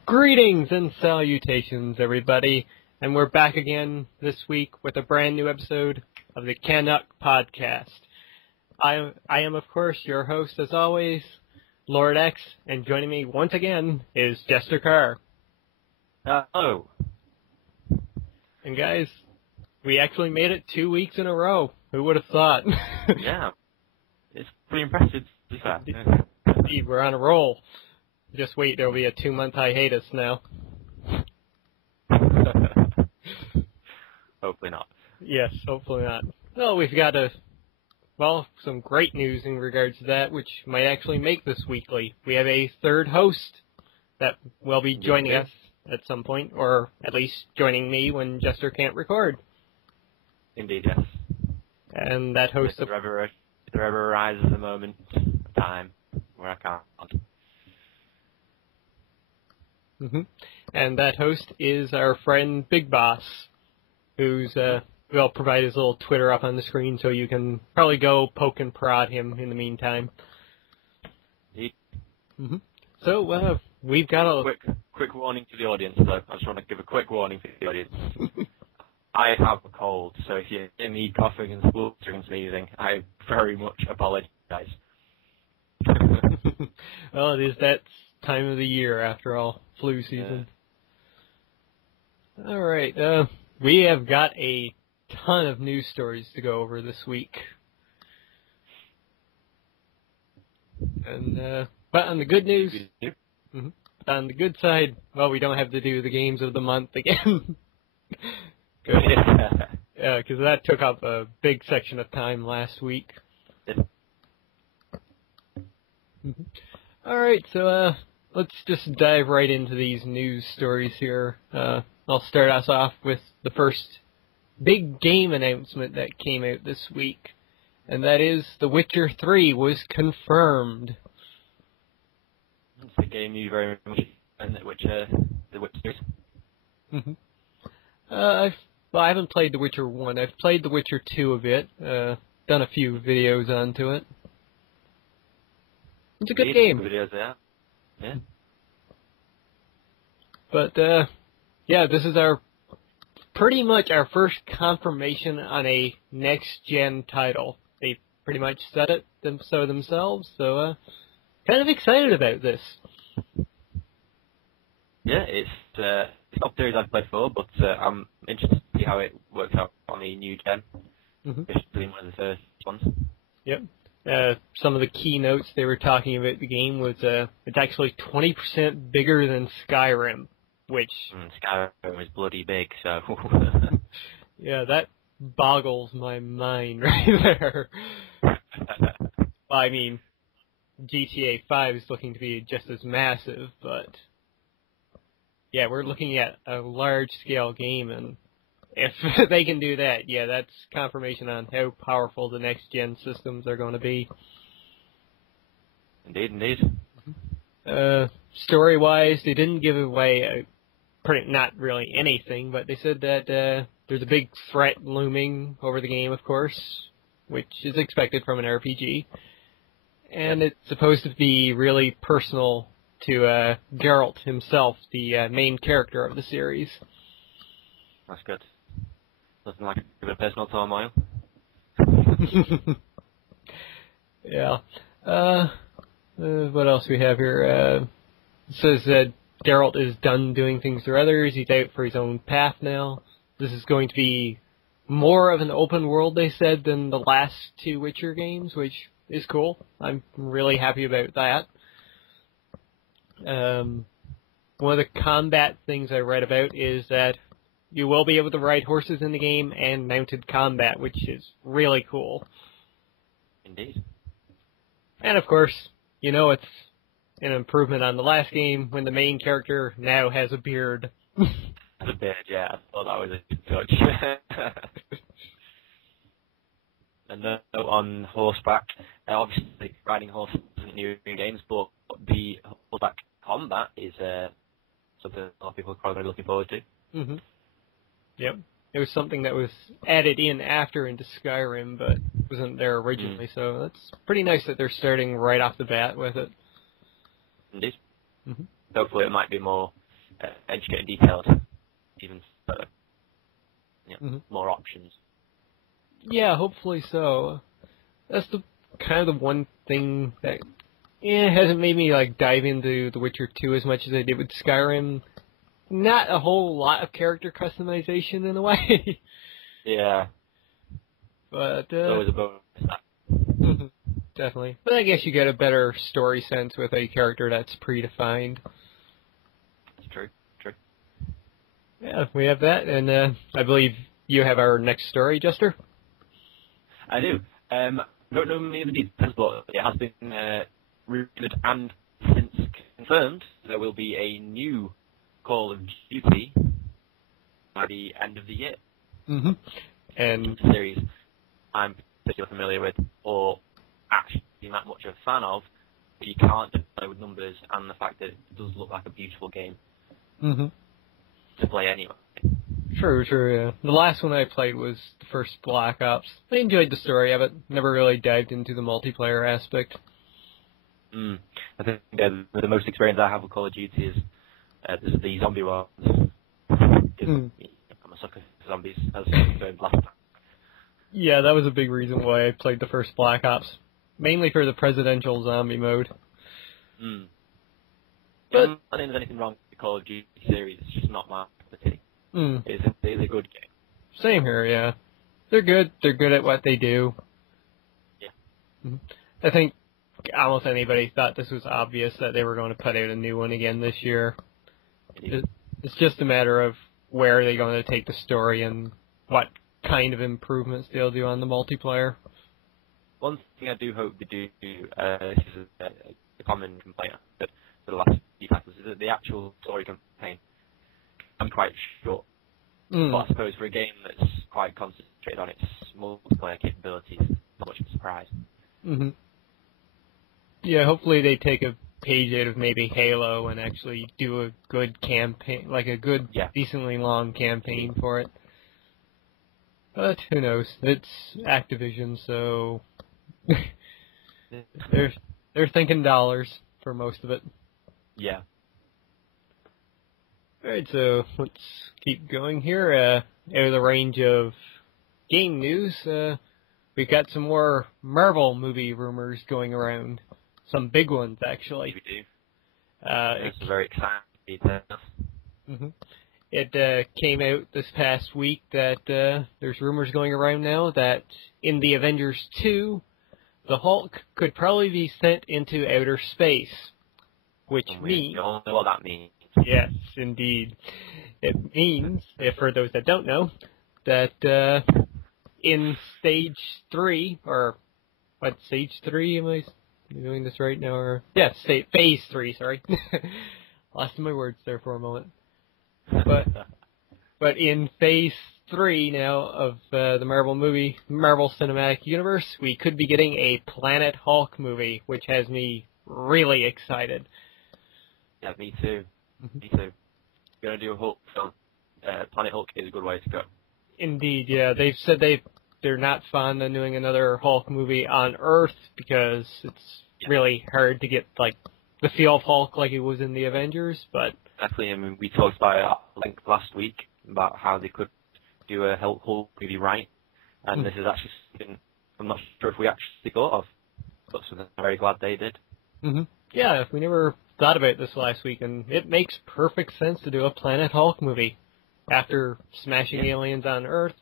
Greetings and salutations, everybody, and we're back again this week with a brand new episode of the CanUK podcast. I am, of course, your host, as always, Lord X, and joining me once again is Jester Carr. Hello. And guys, we actually made it 2 weeks in a row. Who would have thought? Yeah. It's pretty impressive, to be fair. Indeed, we're on a roll. Just wait, there'll be a 2-month hiatus now. Hopefully not. Yes, hopefully not. Well, we've got some great news in regards to that, which might actually make this weekly. We have a third host that will be joining us at some point, or at least joining me when Jester can't record. Indeed, yes. And that host... If there ever arises a moment of time where I can't. And that host is our friend Big Boss, who's, we'll provide his little Twitter up on the screen so you can probably go poke and prod him in the meantime. So, we've got a... Quick warning to the audience, though. I just want to give a quick warning to the audience. I have a cold, so if you hear me coughing and spluttering and sneezing, I very much apologize. Well, it is that time of the year, after all. Flu season. Yeah. Alright, we have got a ton of news stories to go over this week. And, but on the good news... On the good side, well, we don't have to do the games of the month again. Yeah, because that took up a big section of time last week. Alright, so let's just dive right into these news stories here. I'll start us off with the first big game announcement that came out this week, and that is The Witcher 3 was confirmed. It's a game you very much and The Witcher series. I haven't played The Witcher 1. I've played The Witcher 2 a bit, done a few videos onto it. It's a good game. Videos, yeah. But, yeah, this is pretty much our first confirmation on a next-gen title. They pretty much said it themselves, so, kind of excited about this. Yeah, it's not a series I've played before, but I'm interested to see how it works out on the new gen. Especially one of the first ones. Yep. Some of the keynotes they were talking about the game was it's actually 20% bigger than Skyrim, which... Skyrim is bloody big, so... Yeah, that boggles my mind right there. I mean, GTA 5 is looking to be just as massive, but... Yeah, we're looking at a large-scale game, and if they can do that, yeah, that's confirmation on how powerful the next-gen systems are going to be. Indeed. Story-wise, they didn't give away not really anything, but they said that there's a big threat looming over the game, of course, which is expected from an RPG. And it's supposed to be really personal to Geralt himself, the main character of the series. That's good. Nothing like a bit of personal turmoil. Yeah. What else we have here? It says that Geralt is done doing things for others. He's out for his own path now. This is going to be more of an open world, they said, than the last two Witcher games, which is cool. I'm really happy about that. One of the combat things I read about is that you will be able to ride horses in the game and mounted combat, which is really cool. Indeed. And of course, you know it's an improvement on the last game when the main character now has a beard. The beard, yeah. I thought that was a good touch. And on horseback, obviously riding horses isn't new in games, but the horseback combat is something a lot of people are probably looking forward to. Yep. It was something that was added in after into Skyrim, but wasn't there originally, so that's pretty nice that they're starting right off the bat with it. Indeed. Hopefully it might be more intricate and detailed, even further. More options. Yeah, hopefully so. That's the kind of the one thing that hasn't made me like dive into The Witcher 2 as much as I did with Skyrim. Not a whole lot of character customization in a way. Yeah. But always a bonus. Definitely. But I guess you get a better story sense with a character that's predefined. That's true. True. Yeah, we have that, and I believe you have our next story, Jester? I do. Don't know many of the details, but it has been rumored and since confirmed there will be a new Call of Duty by the end of the year. And a series I'm particularly familiar with, or actually not much of a fan of, but you can't deny with numbers and the fact that it does look like a beautiful game to play anyway. True, yeah. The last one I played was the first Black Ops. I enjoyed the story of it, never really dived into the multiplayer aspect. I think the most experience I have with Call of Duty is the zombie ones. I'm a sucker for zombies, as I last time. Yeah, that was a big reason why I played the first Black Ops. Mainly for the presidential zombie mode. But I don't think there's anything wrong with the Call of Duty series, it's just not my cup of tea. It's a good game. Same here, yeah. They're good at what they do. Yeah. I think almost anybody thought this was obvious that they were going to put out a new one again this year. It's just a matter of where are they going to take the story and what kind of improvements they'll do on the multiplayer. One thing I do hope they do, this is a common complaint for the last few titles, is that the actual story campaign can be quite short. But I suppose for a game that's quite concentrated on its multiplayer capabilities, not much of a surprise. Yeah, hopefully they take a page out of maybe Halo and actually do a good campaign, like a good, decently long campaign for it. But who knows? It's Activision, so they're thinking dollars for most of it. Yeah. Alright, so let's keep going here. Out of the range of game news, we've got some more Marvel movie rumors going around. Some big ones, actually. We do. It's very exciting. It came out this past week that there's rumors going around now that in the Avengers 2, the Hulk could probably be sent into outer space. Which means... We all know what that means. Yes, indeed. It means, for those that don't know, that in Stage 3, or what, Stage 3, am I doing this right now? Or Phase 3, sorry. Lost my words there for a moment. But in Phase 3 now of the Marvel Cinematic Universe, we could be getting a Planet Hulk movie, which has me really excited. Yeah, me too. Me too. Gonna do a Hulk film. Planet Hulk is a good way to go. Indeed, yeah. They've said they're not fond of doing another Hulk movie on Earth because it's really hard to get like the feel of Hulk like it was in the Avengers, but exactly. I mean, we talked about it last week about how they could do a Hulk movie right, and this is actually something I'm not sure if we actually thought of, but something I'm very glad they did. Yeah, we never thought about this last week, and it makes perfect sense to do a Planet Hulk movie. After smashing aliens on Earth,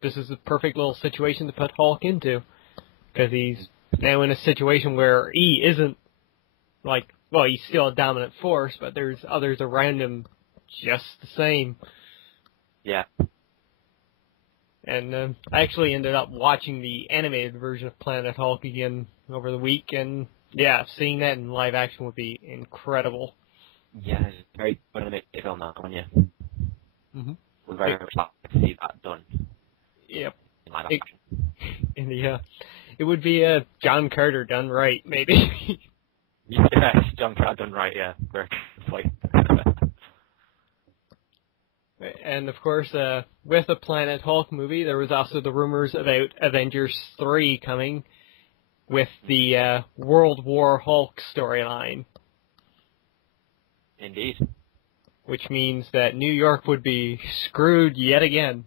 this is the perfect little situation to put Hulk into, because he's now in a situation where he isn't he's still a dominant force, but there's others around him just the same. Yeah. And I actually ended up watching the animated version of Planet Hulk again over the week, and seeing that in live action would be incredible. Yeah, it's very good to make a film now, wouldn't you? We're very much like to see that done. Yep. In live action. It would be John Carter done right, maybe. Yes, John Carter done right, yeah. Very good point. And, of course, with the Planet Hulk movie, there was also the rumors about Avengers 3 coming with the World War Hulk storyline. Indeed. Which means that New York would be screwed yet again.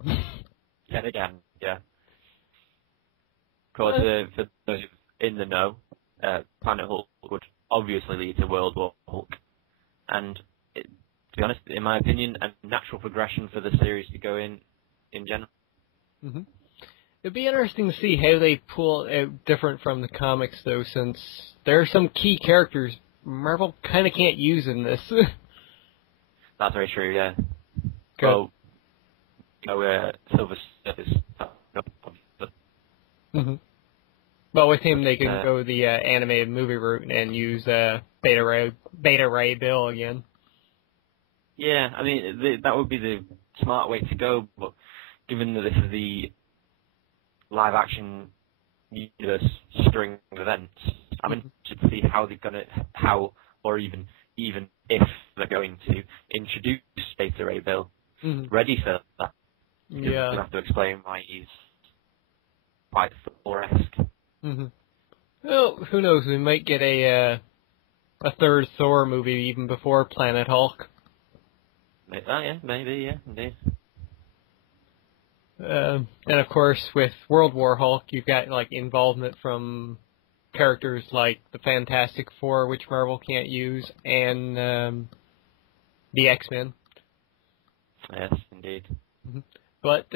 Yet again, yeah. Of course, for those in the know, Planet Hulk would obviously lead to World War Hulk. And, to be honest, in my opinion, a natural progression for the series to go in general. Mm-hmm. It'd be interesting to see how they pull it different from the comics, though, since there are some key characters Marvel kind of can't use in this. That's very true, yeah. Good. So, Silver Surface. Mm-hmm. Well, with him, they can go the animated movie route and use Beta Ray Bill again. Yeah, I mean, that would be the smart way to go, but given that this is the live-action universe string of events, I'm interested to see how they're going to, or even if they're going to introduce Beta Ray Bill ready for that. Yeah. You have to explain why he's quite Thor-esque. Mm-hmm. Well, who knows? We might get a third Thor movie even before Planet Hulk. Maybe, indeed. And of course, with World War Hulk, you've got like involvement from characters like the Fantastic Four, which Marvel can't use, and the X-Men. Yes, indeed. Mm-hmm. But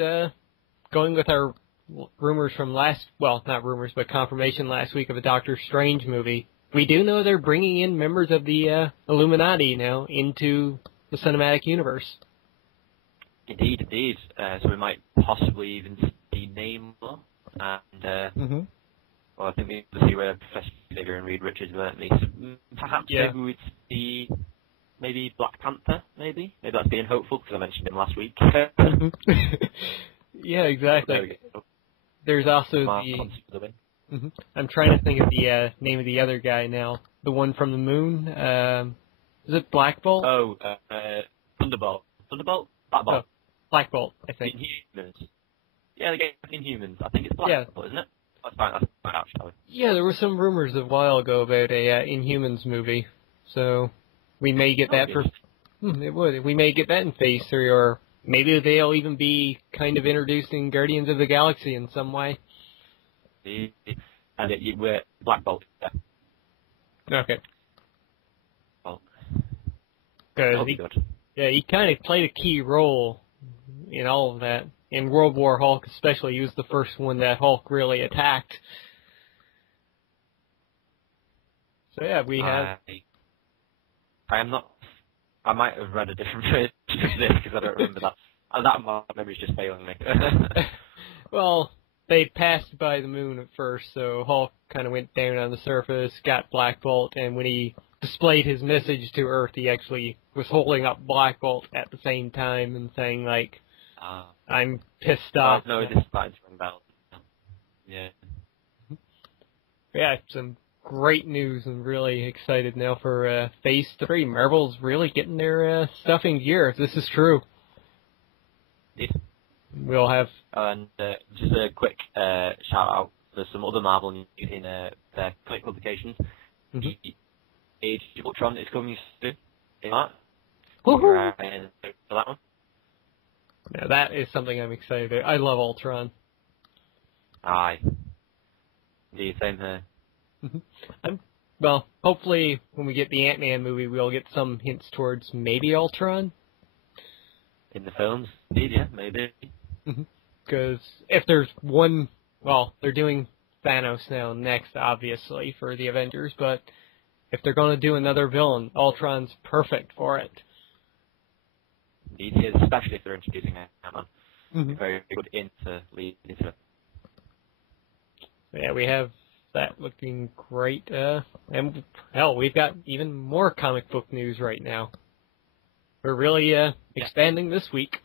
going with our rumors from not rumors, but confirmation last week of a Doctor Strange movie, we do know they're bringing in members of the Illuminati now into the cinematic universe. Indeed. So we might possibly even see Namor, and well, I think we need to see where Professor Xavier and Reed Richards will at least. Perhaps maybe we'd see Black Panther. Maybe that's being hopeful because I mentioned him last week. Yeah, exactly. There's also I'm trying to think of the name of the other guy now. The one from the moon. Is it Black Bolt? Oh, Thunderbolt. Black Bolt. Oh, Black Bolt, I think. Inhumans. Yeah, the game Inhumans. I think it's Black Bolt, isn't it? Let's find out, shall we? Yeah, there were some rumors a while ago about a Inhumans movie, so we may get that for. It would. We may get that in Phase 3, or maybe they'll even be kind of introducing Guardians of the Galaxy in some way. And we're Black Bolt. Yeah. Okay. Well, that'll be good. Yeah, he kind of played a key role in all of that. In World War Hulk, especially, he was the first one that Hulk really attacked. So yeah, we have. I am not. I might have read a different version of this because I don't remember that. My memory's just failing me. Well, they passed by the moon at first, so Hulk kind of went down on the surface, got Black Bolt, and when he displayed his message to Earth, he actually was holding up Black Bolt at the same time and saying, like, I'm pissed off. No, this started to ring bells. Yeah. Yeah, some great news and really excited now for Phase 3. Marvel's really getting their stuff in gear, if this is true. Yeah. We'll have... And just a quick shout-out for some other Marvel news in their comic publications. The Age of Ultron is coming soon in March. For that one. Yeah, that is something I'm excited about. I love Ultron. Aye. Indeed, same here. Well, hopefully when we get the Ant-Man movie, we'll get some hints towards maybe Ultron. In the films? Indeed, yeah, maybe. Because if there's one... Well, they're doing Thanos now next, obviously, for the Avengers, but if they're going to do another villain, Ultron's perfect for it. Indeed, especially if they're introducing Ant-Man. Very good lead into it. Yeah, we have that looking great. And hell, we've got even more comic book news right now. We're really expanding this week.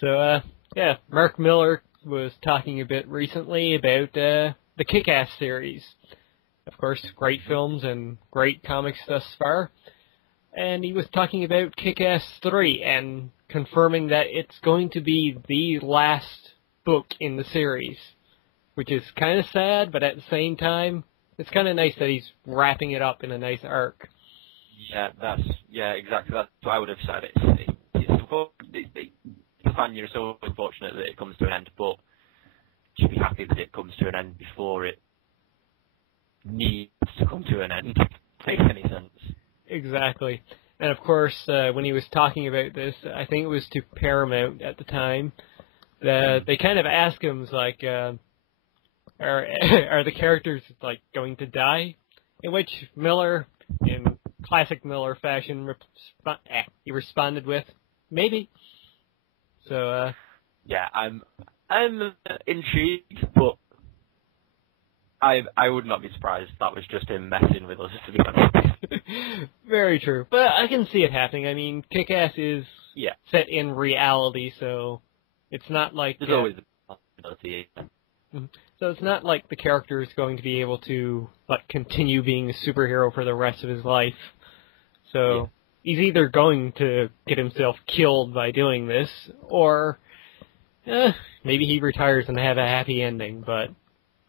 So, yeah, Mark Miller was talking a bit recently about the Kick-Ass series. Of course, great films and great comics thus far. And he was talking about Kick-Ass 3 and confirming that it's going to be the last book in the series, which is kind of sad, but at the same time, it's kind of nice that he's wrapping it up in a nice arc. Exactly. That's what I would have said. It's fine. You're so unfortunate that it comes to an end, but you should be happy that it comes to an end before it needs to come to an end. Makes any sense? Exactly. And of course, when he was talking about this, I think it was to Paramount at the time, that they kind of asked him, like, are the characters like going to die? In which Miller, in classic Miller fashion, he responded with, maybe. So, yeah, I'm intrigued, but I would not be surprised if that was just him messing with us, to be honest. Very true. But I can see it happening. I mean, Kick-Ass is set in reality, so it's not like... There's always a possibility. So it's not like the character is going to be able to like continue being a superhero for the rest of his life. So he's either going to get himself killed by doing this, or maybe he retires and have a happy ending. But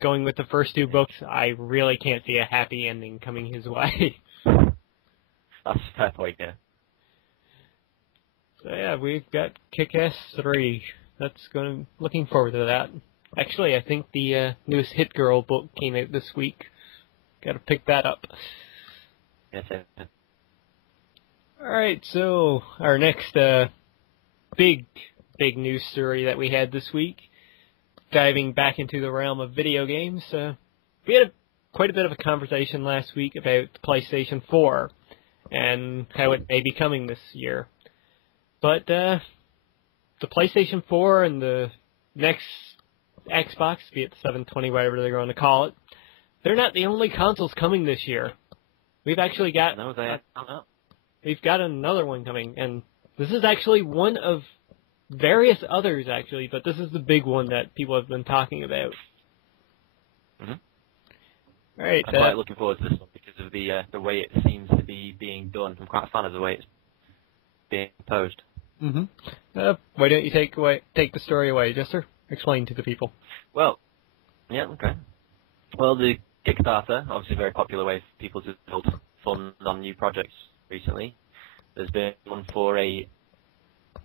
going with the first two books, I really can't see a happy ending coming his way. That's a fair point, yeah. So yeah, we've got Kick-Ass 3. Looking forward to that. Actually, I think the newest Hit Girl book came out this week. Got to pick that up. Yes, yeah. Alright, so our next big news story that we had this week, diving back into the realm of video games. We had quite a bit of a conversation last week about the PlayStation 4 and how it may be coming this year. But the PlayStation 4 and the next Xbox, be it the 720, whatever they're going to call it, they're not the only consoles coming this year. We've actually got... No, they are not. We've got another one coming, and this is actually one of various others, actually, but this is the big one that people have been talking about. Mm-hmm. All right. I'm quite looking forward to this one because of the way it seems to be being done. I'm quite a fan of the way it's being posed. Mm-hmm. Why don't you take the story away, Jester? Explain to the people. Well, yeah, okay. Well, the Kickstarter, obviously a very popular way for people to build funds on new projects recently. There's been one for a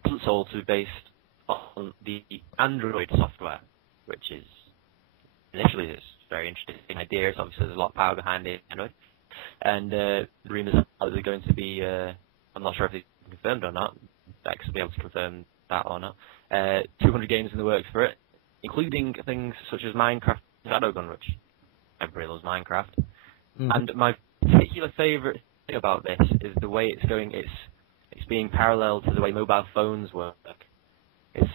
console to be based on the Android software, which is initially this very interesting idea. So obviously there's a lot of power behind it, Android. And the rumours are they're going to be, I'm not sure if it's confirmed or not, Dex will be able to confirm that or not, 200 games in the works for it, including things such as Minecraft and Shadowgun, which everybody loves Minecraft. Mm-hmm. And my particular favourite thing about this is the way it's going. It's being parallel to the way mobile phones work. It's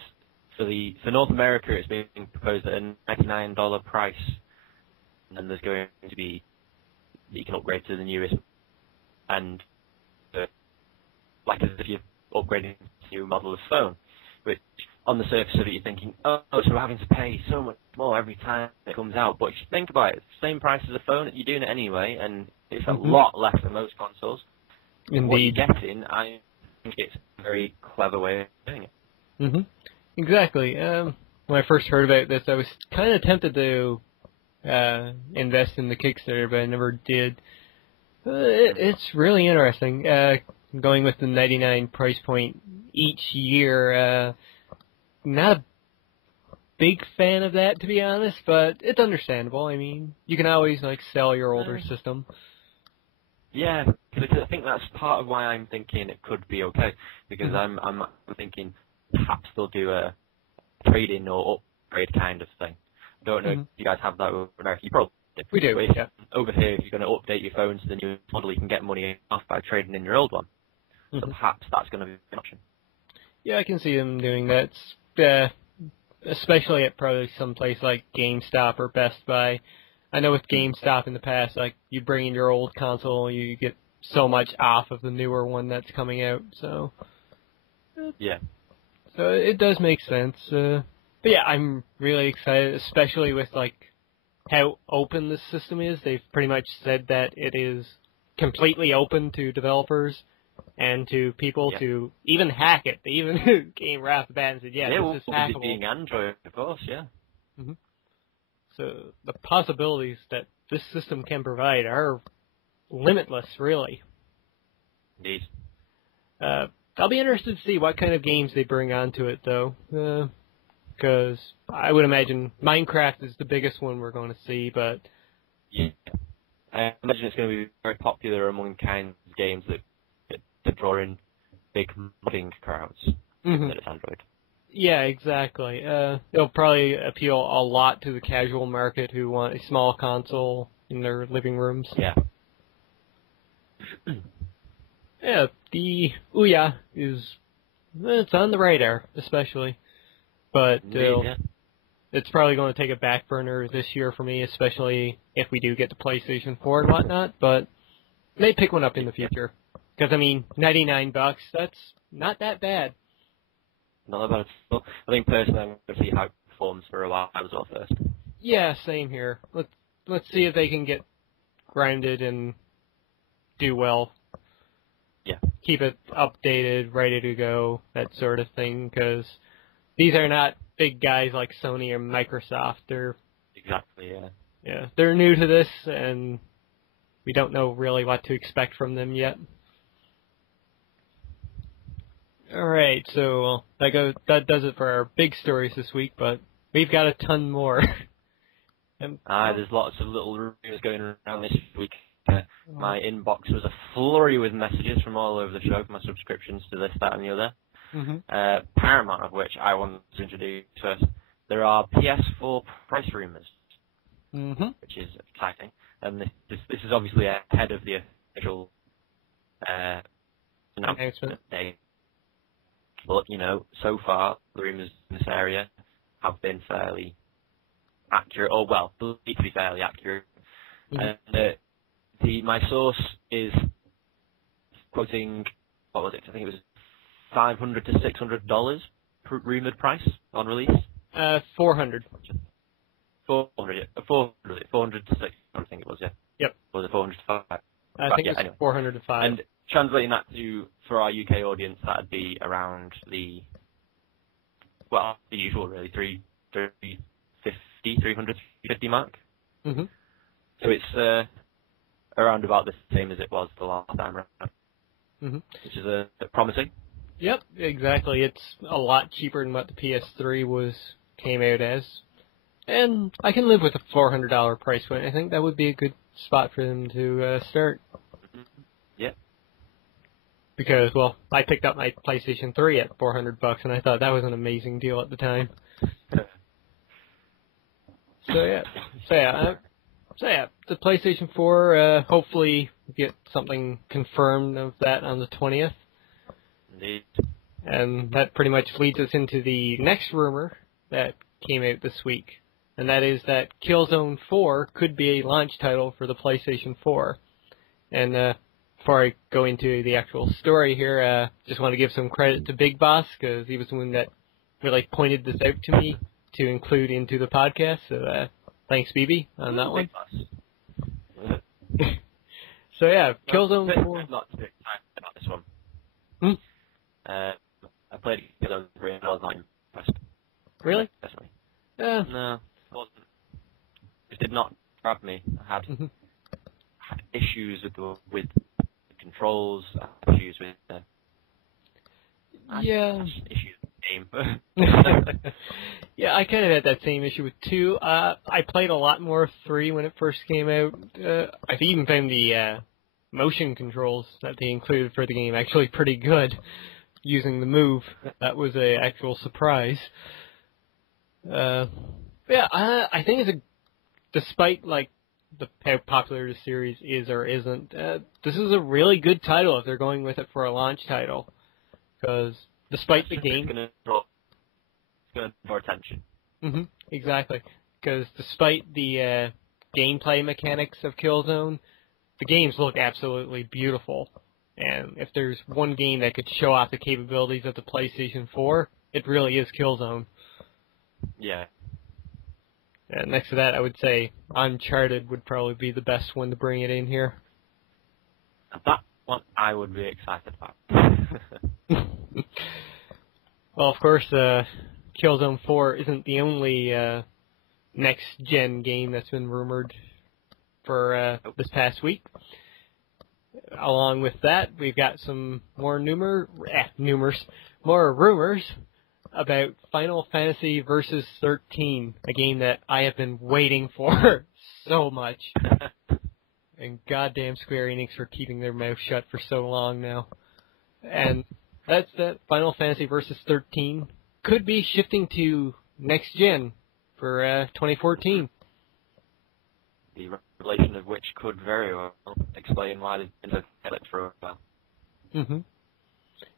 for North America, it's being proposed at a $99 price, and then there's going to be you can upgrade to the newest, and like as if you're upgrading to a new model of phone, which on the surface of it you're thinking, oh, so we're having to pay so much more every time it comes out. But if you think about it, it's the same price as a phone, you're doing it anyway, and it's a lot less than most consoles. Indeed. What you're getting, I think it's a very clever way of doing it. Mm-hmm. Exactly. When I first heard about this, I was kind of tempted to invest in the Kickstarter, but I never did. It's really interesting. Going with the $99 price point each year, not a big fan of that, to be honest, but it's understandable. I mean, you can always sell your older system. Yeah, because I think that's part of why I'm thinking it could be okay, because I'm thinking perhaps they'll do a trade-in or upgrade kind of thing. I don't know if you guys have that over America. You probably do. We do, but yeah. Over here, if you're going to update your phone to the new model, you can get money off by trading in your old one. So perhaps that's going to be an option. Yeah, I can see them doing that, especially at probably some place like GameStop or Best Buy. I know with GameStop in the past, you bring in your old console, you get so much off of the newer one that's coming out. So yeah. So it does make sense. But yeah, I'm really excited, especially with how open this system is. They've pretty much said that it is completely open to developers and to people to even hack it. They even came right off the bat and said, yeah, this is hackable. Being Android, of course, yeah. Mm-hmm. So the possibilities that this system can provide are limitless, really. Indeed. I'll be interested to see what kind of games they bring onto it, though. Because I would imagine Minecraft is the biggest one we're going to see, but... Yeah. I imagine it's going to be very popular among kinds of games that draw in big modding crowds. Mm-hmm. That it's Android. Yeah, exactly. It'll probably appeal a lot to the casual market who want a small console in their living rooms. Yeah. Yeah, the Ouya it's on the radar, especially. But it's probably going to take a back burner this year for me, especially if we do get the PlayStation 4 and whatnot, but may pick one up in the future. Because, I mean, $99, that's not that bad. Not that bad at all. I think personally I'm going to see how it performs for a while as well first. Yeah, same here. Let's see if they can get grounded and do well. Yeah. Keep it updated, ready to go, that sort of thing, because these are not big guys like Sony or Microsoft. They're exactly, yeah, they're new to this, and we don't know really what to expect from them yet. All right, so that does it for our big stories this week, but we've got a ton more. There's lots of little rumors going around this week. My inbox was a flurry with messages from all over the show for my subscriptions to this, that, and the other. Mm-hmm. Paramount of which I want to introduce first. There are PS4 Price Rumors, mm-hmm. which is exciting. And this is obviously ahead of the official announcement date. But, so far, the rumors in this area have been fairly accurate, or, well, believed to be fairly accurate. Mm-hmm. And my source is quoting, what was it? I think it was $500 to $600 per rumored price on release. 400. 400 to 600, I think it was, yeah. Yep. Was it 400 to 500? I think it's 400 to 500. And translating that for our UK audience, that'd be around the usual, really, 350 mark. Mm-hmm. So it's around about the same as it was the last time around, mm-hmm. which is promising. Yep, exactly. It's a lot cheaper than what the PS3 came out as. And I can live with a $400 price point. I think that would be a good spot for them to start. Yeah. Because, well, I picked up my PlayStation 3 at $400, and I thought that was an amazing deal at the time. So yeah, the PlayStation 4, hopefully get something confirmed of that on the 20th. Indeed. And that pretty much leads us into the next rumor that came out this week, and that is that Killzone 4 could be a launch title for the PlayStation 4. And before I go into the actual story here, just want to give some credit to Big Boss, because he was the one that really pointed this out to me to include into the podcast. So thanks, BB, on that one. So yeah, Killzone 4. I'm not too excited about this one. Hmm? I played Killzone 3 and I was not impressed. Really? Definitely. No, it wasn't. It did not grab me. I had issues with the controls, issues with issues with the game. Yeah, I kind of had that same issue with 2. I played a lot more 3 when it first came out. I even found the motion controls that they included for the game actually pretty good, using the Move. That was a actual surprise. I think despite how popular the series is or isn't, this is a really good title if they're going with it for a launch title. Because despite the game, it's going to draw attention. Mm-hmm, exactly. Because despite the gameplay mechanics of Killzone, the games look absolutely beautiful. And if there's one game that could show off the capabilities of the PlayStation 4, it really is Killzone. Yeah. And next to that, I would say Uncharted would probably be the best one to bring it in here. That one I would be excited about. Well, of course, Killzone 4 isn't the only next-gen game that's been rumored for this past week. along with that, we've got some more more rumors about Final Fantasy Versus 13, a game that I have been waiting for so much. And goddamn Square Enix for keeping their mouth shut for so long now. And that's that. Final Fantasy Versus 13 could be shifting to next gen for 2014. The revelation of which could very well explain why they've been so silent for a while. Mm-hmm.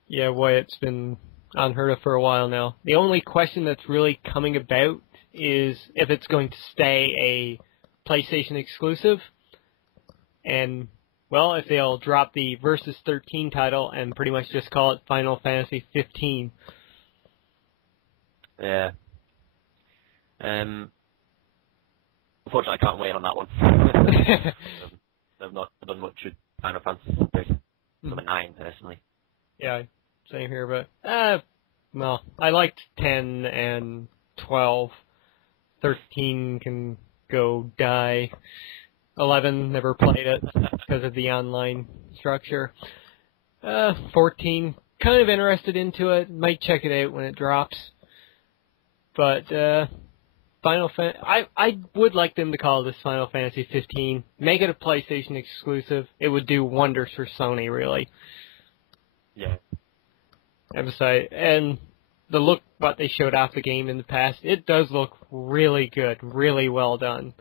Yeah, why it's been unheard of for a while now. The only question that's really coming about is if it's going to stay a PlayStation exclusive, and, well, if they'll drop the Versus 13 title and pretty much just call it Final Fantasy 15. Yeah. Unfortunately, I can't wait on that one. I've not done much with Final Fantasy 9, personally. Yeah, same here, but, well, I liked 10 and 12. 13 can go die. 11, never played it because of the online structure. 14, kind of interested into it. Might check it out when it drops. But, I would like them to call this Final Fantasy 15. Make it a PlayStation exclusive. It would do wonders for Sony, really. Yeah. And the look, what they showed off the game in the past, it does look really good, really well done.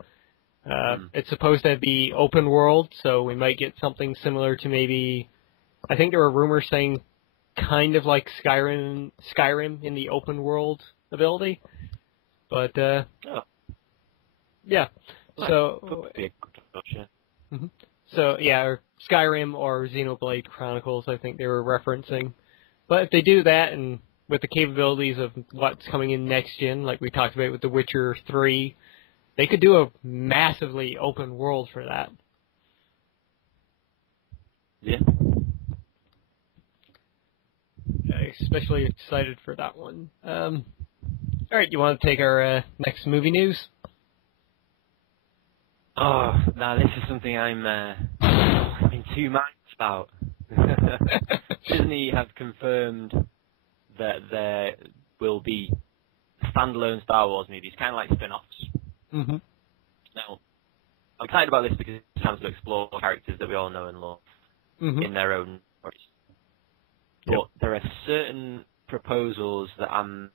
It's supposed to be open world, so we might get something similar to maybe, I think there were rumors saying kind of like Skyrim in the open world ability. But, yeah. So, So, yeah, or Skyrim or Xenoblade Chronicles, I think they were referencing. But if they do that, and with the capabilities of what's coming in next gen, like we talked about with The Witcher 3, they could do a massively open world for that. Yeah. Especially excited for that one. Alright, you want to take our next movie news? Oh, now this is something I'm in two minds about. Disney have confirmed that there will be standalone Star Wars movies, kind of like spin-offs. Mm-hmm. Now, I'm excited about this because it's a chance to explore characters that we all know and love in their own stories. But there are certain proposals that I'm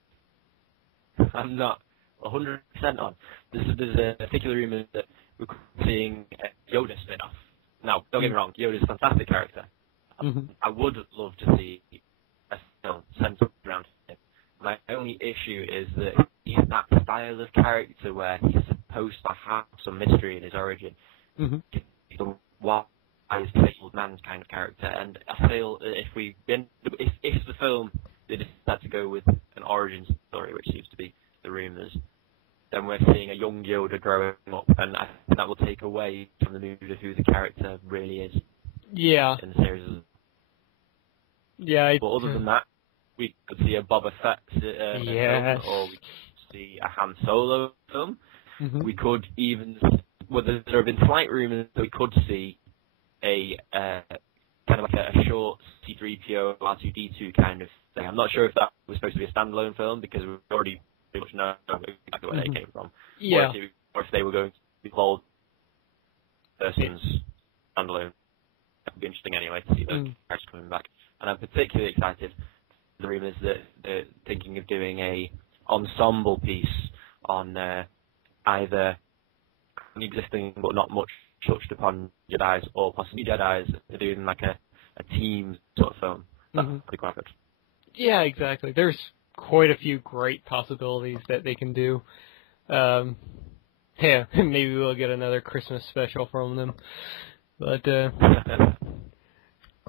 not 100% on. There's a particular rumour that we're seeing a Yoda spin-off. Now, don't get me wrong, Yoda's a fantastic character. I would love to see a film centered around him. My only issue is that he's that style of character where he's supposed to have some mystery in his origin. He's a wise, fabled man's kind of character, and I feel that if the film they decide to go with an origin story, which seems to be the rumours, then we're seeing a young Yoda growing up, and I think that will take away from the movie of who the character really is. Yeah. In the series. Yeah. But other than that, we could see a Boba Fett film, or we could see a Han Solo film. We could even, there have been slight rumours that we could see a kind of like a short C-3PO, R2-D2 kind of thing. I'm not sure if that was supposed to be a standalone film, because we already pretty much know exactly where they came from. Yeah. Or if they were going to be called persons standalone. That would be interesting anyway to see those characters coming back. And I'm particularly excited for the rumours that they're thinking of doing a ensemble piece on either existing but not much touched upon Jedi's, or possibly Jedi's. They're doing like a team sort of film. That would be quite good. Yeah, exactly. There's quite a few great possibilities that they can do. Yeah, maybe we'll get another Christmas special from them. But,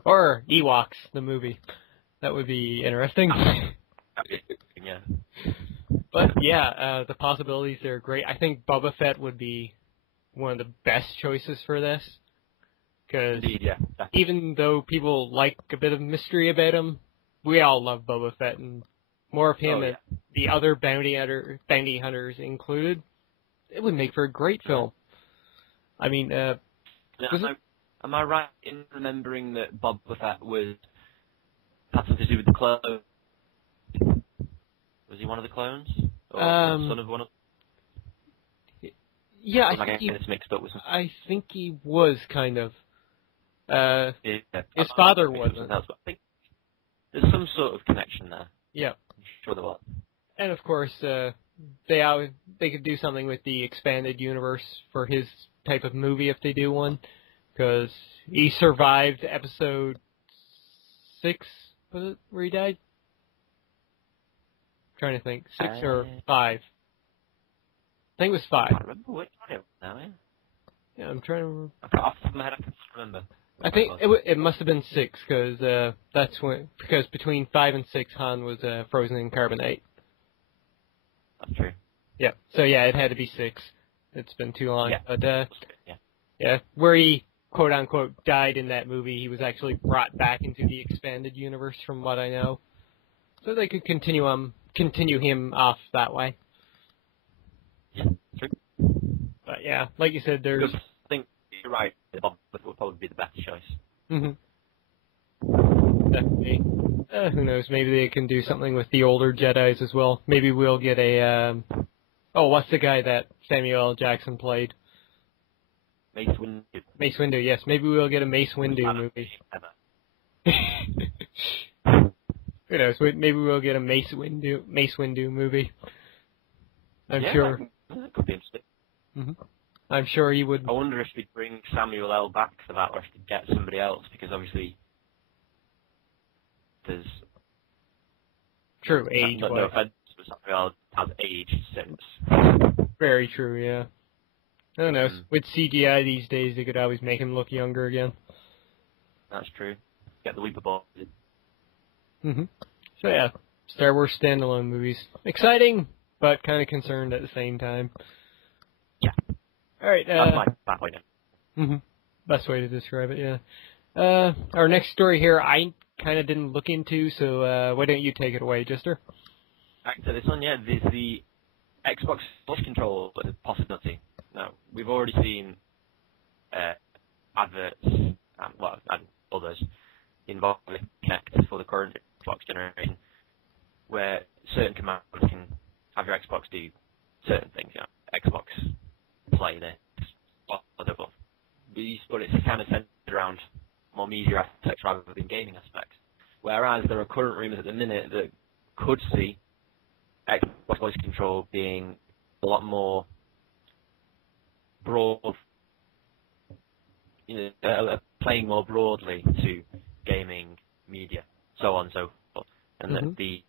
or Ewoks, the movie. That would be interesting. Yeah. But yeah, the possibilities are great. I think Boba Fett would be one of the best choices for this. Because even though people like a bit of mystery about him, we all love Boba Fett, and more of him and the other bounty hunters included, it would make for a great film. I mean, Am I right in remembering that Boba Fett had something to do with the clone? Was he one of the clones? Or son of one of? Yeah, I think it's mixed up with something. I think he was kind of. Yeah, his father wasn't. Else, but I think there's some sort of connection there. Yeah. I'm sure there was. And of course, they could do something with the expanded universe for his type of movie if they do one, because he survived episode 6, was it, where he died? I'm trying to think, 6 or 5. I think it was 5. I can't remember which one it was now. Yeah, I'm trying to remember. Off the top of my head, I can't remember. I think it must have been 6, because between 5 and 6, Han was frozen in carbonate. That's true. Yeah, so yeah, it had to be 6. It's been too long. Yeah. But yeah, where he quote unquote died in that movie, he was actually brought back into the expanded universe, from what I know. So they could continue him off that way. Yeah, true. But yeah, like you said, there's. I think you're right. Bob would probably be the better choice. Definitely. Who knows? Maybe they can do something with the older Jedis as well. Maybe we'll get a. What's the guy that Samuel L. Jackson played? Mace Windu. Mace Windu, yes. Maybe we'll get a Mace Windu movie. Who knows? Maybe we'll get a Mace Windu movie. I'm sure. That could be interesting. I'm sure he would. I wonder if they'd bring Samuel L. back for that, or if they'd get somebody else, because obviously there's. True, age. No offense, but Samuel L. has aged since. Very true, yeah. I don't know. With CGI these days, they could always make him look younger again. That's true. Get the Weeper Ball. So yeah, Star Wars standalone movies. Exciting, but kind of concerned at the same time. Yeah. Alright, that's my bad point. Best way to describe it, yeah. Our next story here, I kind of didn't look into, so why don't you take it away, Jester? Back to this one, yeah. There's the Xbox Push Control possibility. Now, we've already seen adverts and others involving Kinect for the current Xbox generation, where certain commands can have your Xbox do certain things. You know, Xbox Play this, whatever. But it's kind of centered around more media aspects rather than gaming aspects. Whereas there are current rumors at the minute that could see Xbox voice control being a lot more broad, playing more broadly to gaming, media, so on and so forth, and that the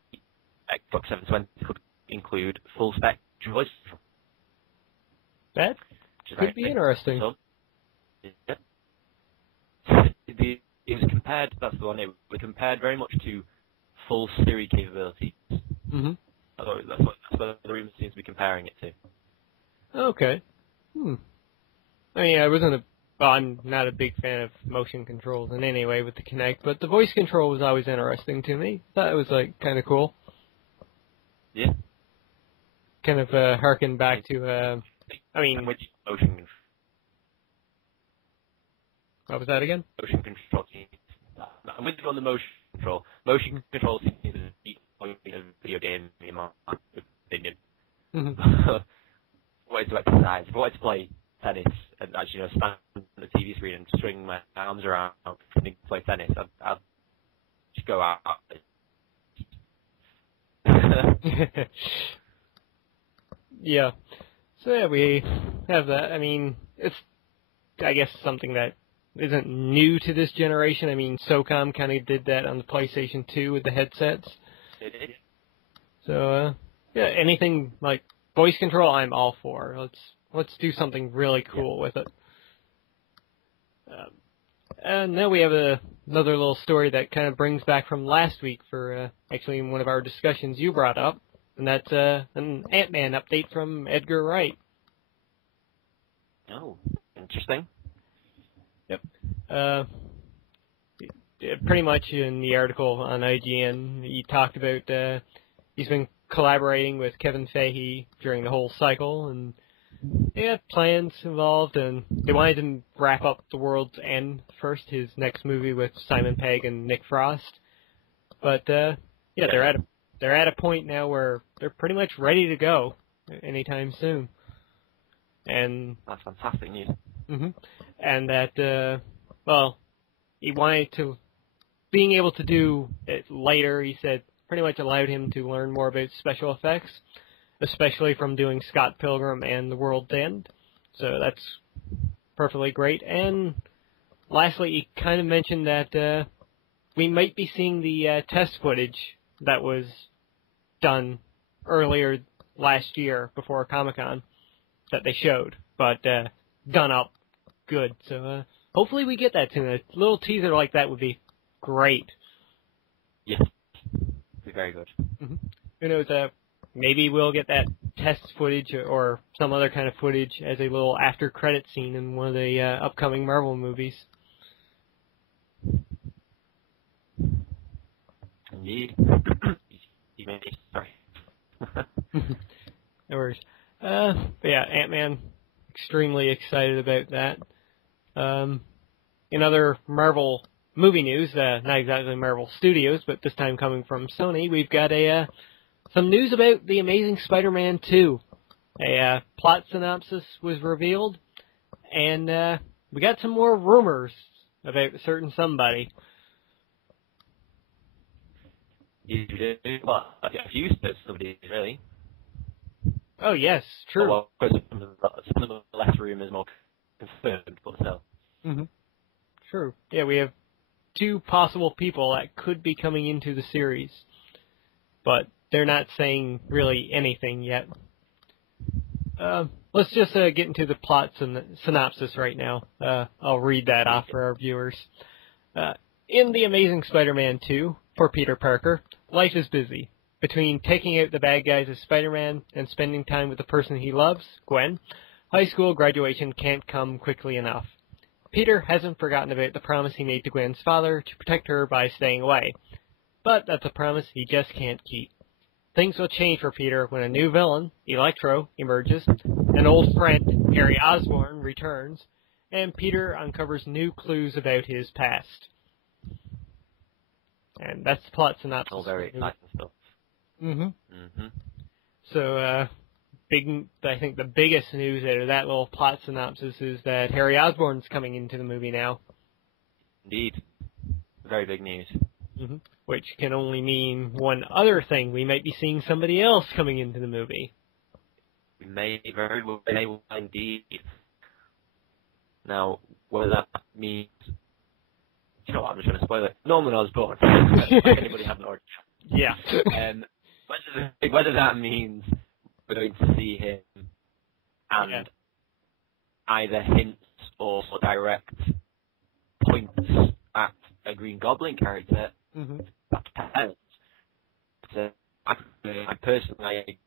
Xbox 720 could include full spectrum voice control. That could be interesting. So, yeah. It was compared. That's the one. It was compared very much to full Siri capabilities. That's what the rumor seems to be comparing it to. Okay. I mean, I'm not a big fan of motion controls in any way with the Kinect, but the voice control was always interesting to me. Thought it was kind of cool. Yeah. Kind of harken back to. Which motion control? What was that again? Motion control. I'm with you on the motion control. Motion control seems to be a video game, in my opinion. Way to exercise. If I wanted to play tennis and actually stand on the TV screen and swing my arms around and play tennis, I'd just go out. Yeah. So yeah, we have that. I mean, it's, I guess, something that isn't new to this generation. I mean, SOCOM kind of did that on the PlayStation 2 with the headsets. It did. So, yeah, anything like voice control, I'm all for. Let's do something really cool with it. And now we have another little story that kind of brings back from last week for actually in one of our discussions you brought up, and that's an Ant-Man update from Edgar Wright. Oh, interesting. Yep. Pretty much in the article on IGN, he talked about he's been collaborating with Kevin Feige during the whole cycle, and they had plans involved, and they wanted to wrap up The World's End first, his next movie with Simon Pegg and Nick Frost. But they're at a point now where they're pretty much ready to go anytime soon. And that's fantastic news. And that he wanted to being able to do it later. He said pretty much allowed him to learn more about special effects, especially from doing Scott Pilgrim and The World's End. So that's perfectly great. And lastly, he kind of mentioned that we might be seeing the test footage that was done earlier last year before Comic-Con that they showed, but done up good. So hopefully we get that soon. A little teaser like that would be great. Yes, be very good. Who knows? Maybe we'll get that test footage or some other kind of footage as a little after credit scene in one of the upcoming Marvel movies. Indeed. Sorry. No worries. But yeah, Ant-Man, extremely excited about that. In other Marvel movie news, not exactly Marvel Studios, but this time coming from Sony, we've got some news about The Amazing Spider-Man 2. A plot synopsis was revealed, and we got some more rumors about a certain somebody. You do? Well, a few somebody, really. Oh, yes, true. Well, some of the less rumors more confirmed, but still. True. Yeah, we have two possible people that could be coming into the series, but they're not saying really anything yet. Let's just get into the plot synopsis right now. I'll read that off for our viewers. In The Amazing Spider-Man 2, for Peter Parker, life is busy. Between taking out the bad guys as Spider-Man and spending time with the person he loves, Gwen, high school graduation can't come quickly enough. Peter hasn't forgotten about the promise he made to Gwen's father to protect her by staying away. But that's a promise he just can't keep. Things will change for Peter when a new villain, Electro, emerges, an old friend, Harry Osborn, returns, and Peter uncovers new clues about his past. And that's the plot synopsis. All very exciting stuff. So, I think the biggest news out of that little plot synopsis is that Harry Osborn's coming into the movie now. Indeed. Very big news. Which can only mean one other thing. We might be seeing somebody else coming into the movie. We may very well indeed. Now, whether that means... You know what, I'm just going to spoil it. Norman Osborn. If anybody hasn't already. Yeah. Whether that means we're going to see him and either hints or direct points at a Green Goblin character, that depends. So I personally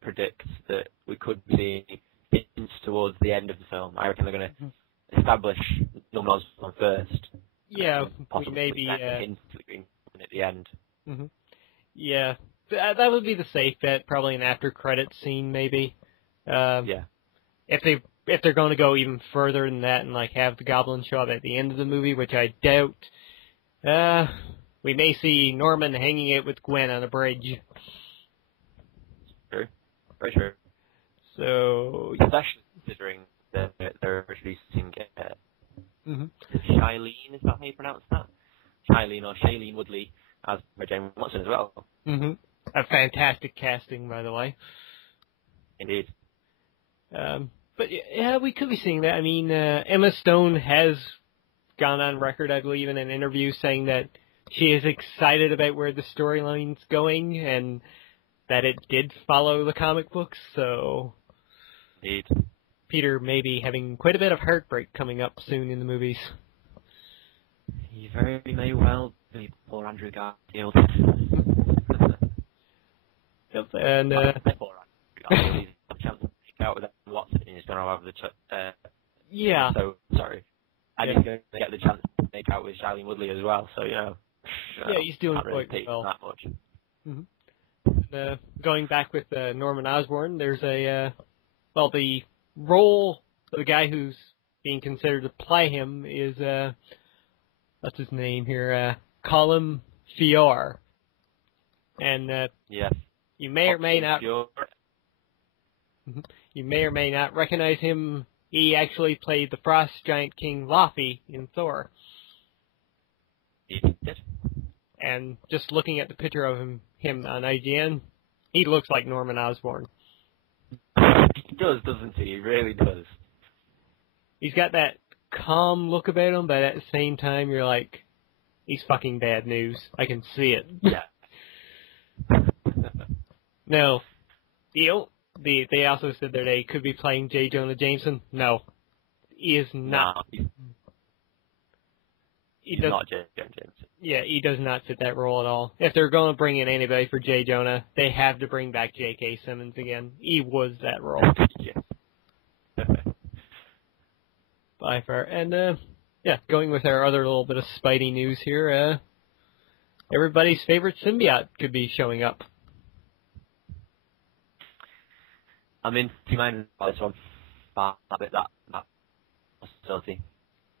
predict that we could see hints towards the end of the film. I reckon they're going to establish Norman Osborn first. Yeah, possibly maybe hints to the Green Goblin at the end. Yeah, that would be the safe bet. Probably an after credits scene, maybe. If they're going to go even further than that and like have the Goblin show up at the end of the movie, which I doubt, we may see Norman hanging out with Gwen on a bridge. True, very true. So, especially considering that they're releasing Shailene, is that how you pronounce that? Shailene or Shailene Woodley as Jane Watson as well. A fantastic casting, by the way. Indeed. But yeah, we could be seeing that. I mean, Emma Stone has gone on record, I believe, in an interview saying that she is excited about where the storyline's going and that it did follow the comic books, so... Indeed. Peter may be having quite a bit of heartbreak coming up soon in the movies. He very may well be. Poor Andrew Garfield. Yep, and poor Andrew Garfield. He's got a chance to pick out with Watson, and he's going to have the yeah. So sorry, and he's going to get the chance to make out with Shailene Woodley as well. So yeah, he's doing quite well. That much. Going back with Norman Osborn, there's the role, the guy who's being considered to play him is, what's his name here, Colin Fior. And, yeah. you may or may not... Fior. You may or may not recognize him. He actually played the Frost Giant King Laufey in Thor. He did. And just looking at the picture of him on IGN, he looks like Norman Osborn. He does, doesn't he? He really does. He's got that calm look about him, but at the same time, you're like, he's fucking bad news. I can see it. Yeah. No. They also said that they could be playing J. Jonah Jameson. No. He is not. No, he's not J. Jonah Jameson. Yeah, he does not fit that role at all. If they're going to bring in anybody for J. Jonah, they have to bring back J.K. Simmons again. He was that role. Yes. By far. And, yeah, going with our other little bit of Spidey news here, everybody's favorite symbiote could be showing up. I'm in two minds about this one. That possibility.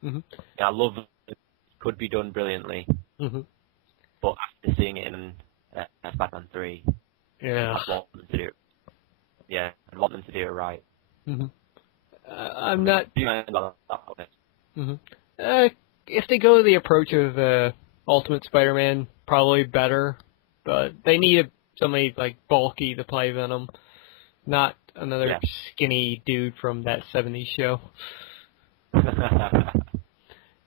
Mm-hmm. Yeah, I love it. Could be done brilliantly. Mm-hmm. But after seeing it in Spider-Man 3, yeah. I want them to do it. Yeah, I want them to do it right. Mm-hmm. I'm not... Mm-hmm. If they go the approach of Ultimate Spider-Man, probably better. But they need somebody, like, bulky to play Venom. Not another skinny dude from that 70s show.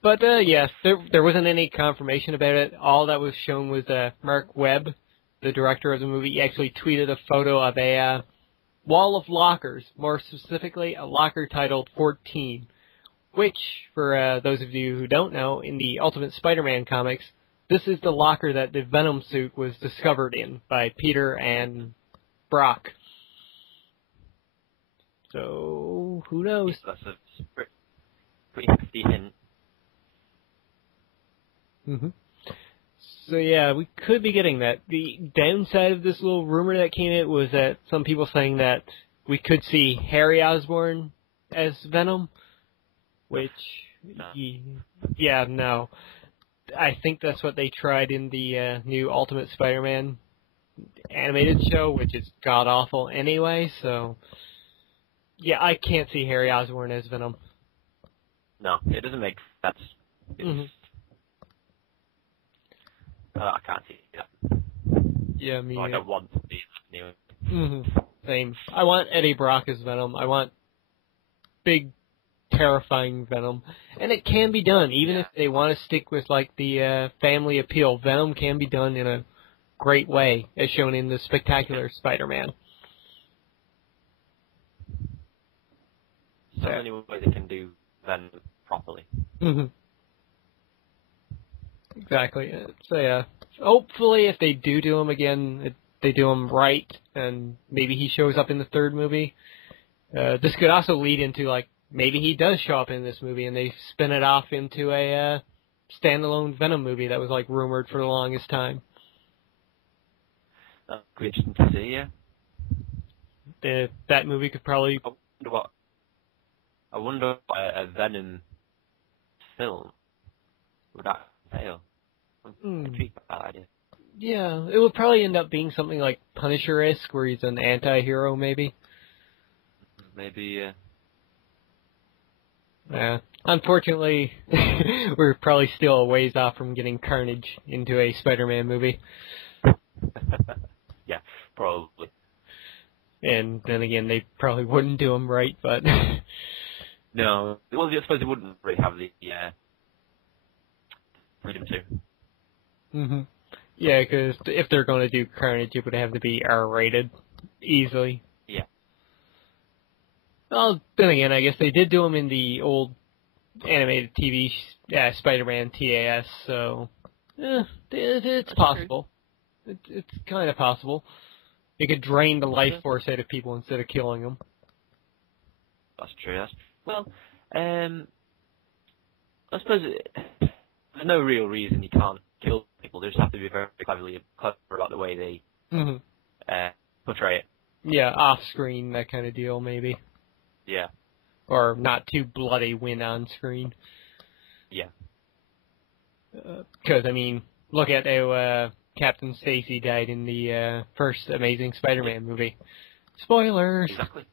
But, yes, there wasn't any confirmation about it. All that was shown was Mark Webb, the director of the movie. He actually tweeted a photo of a wall of lockers, more specifically a locker titled 14, which, for those of you who don't know, in the Ultimate Spider-Man comics, this is the locker that the Venom suit was discovered in by Peter and Brock. So, who knows? That's a pretty hefty hint. Mm-hmm. So yeah, we could be getting that. The downside of this little rumor that came in was that some people saying that we could see Harry Osborn as Venom, which, no. I think that's what they tried in the new Ultimate Spider-Man animated show, which is god-awful anyway, so... Yeah, I can't see Harry Osborn as Venom. No, it doesn't make sense. Mm-hmm. I can't see that. Yeah, me I don't want to see that anyway. Mm-hmm. Same. I want Eddie Brock as Venom. I want big, terrifying Venom. And it can be done, even if they want to stick with, like, the family appeal. Venom can be done in a great way, as shown in the Spectacular Spider-Man. So many ways they can do Venom properly. Mm-hmm. Exactly. So yeah, hopefully if they do him again, they do him right, and maybe he shows up in the third movie. This could also lead into, like, maybe he does show up in this movie and they spin it off into a standalone Venom movie that was, like, rumored for the longest time. That could be interesting to see, yeah. That movie could probably... I wonder what a Venom film would that entail. I'm intrigued by that idea. Yeah, it would probably end up being something like Punisher-esque, where he's an anti-hero, maybe. Maybe, yeah. Unfortunately, we're probably still a ways off from getting Carnage into a Spider-Man movie. Yeah, probably. And then again, they probably wouldn't do him right, but... No, well, I suppose they wouldn't really have the freedom to. Mm-hmm. Yeah, because if they're going to do Carnage, it would have to be R-rated, easily. Yeah. Well, then again, I guess they did do him in the old animated TV Spider-Man TAS, so it's possible. It's kind of possible. They could drain the life force out of people instead of killing them. That's true. Well, I suppose there's no real reason you can't kill people. They just have to be very clever about the way they portray it. Yeah, off-screen, that kind of deal, maybe. Yeah. or not too bloody win on screen. Yeah. Because, I mean, look at how Captain Stacy died in the first Amazing Spider-Man movie. Spoilers! Exactly.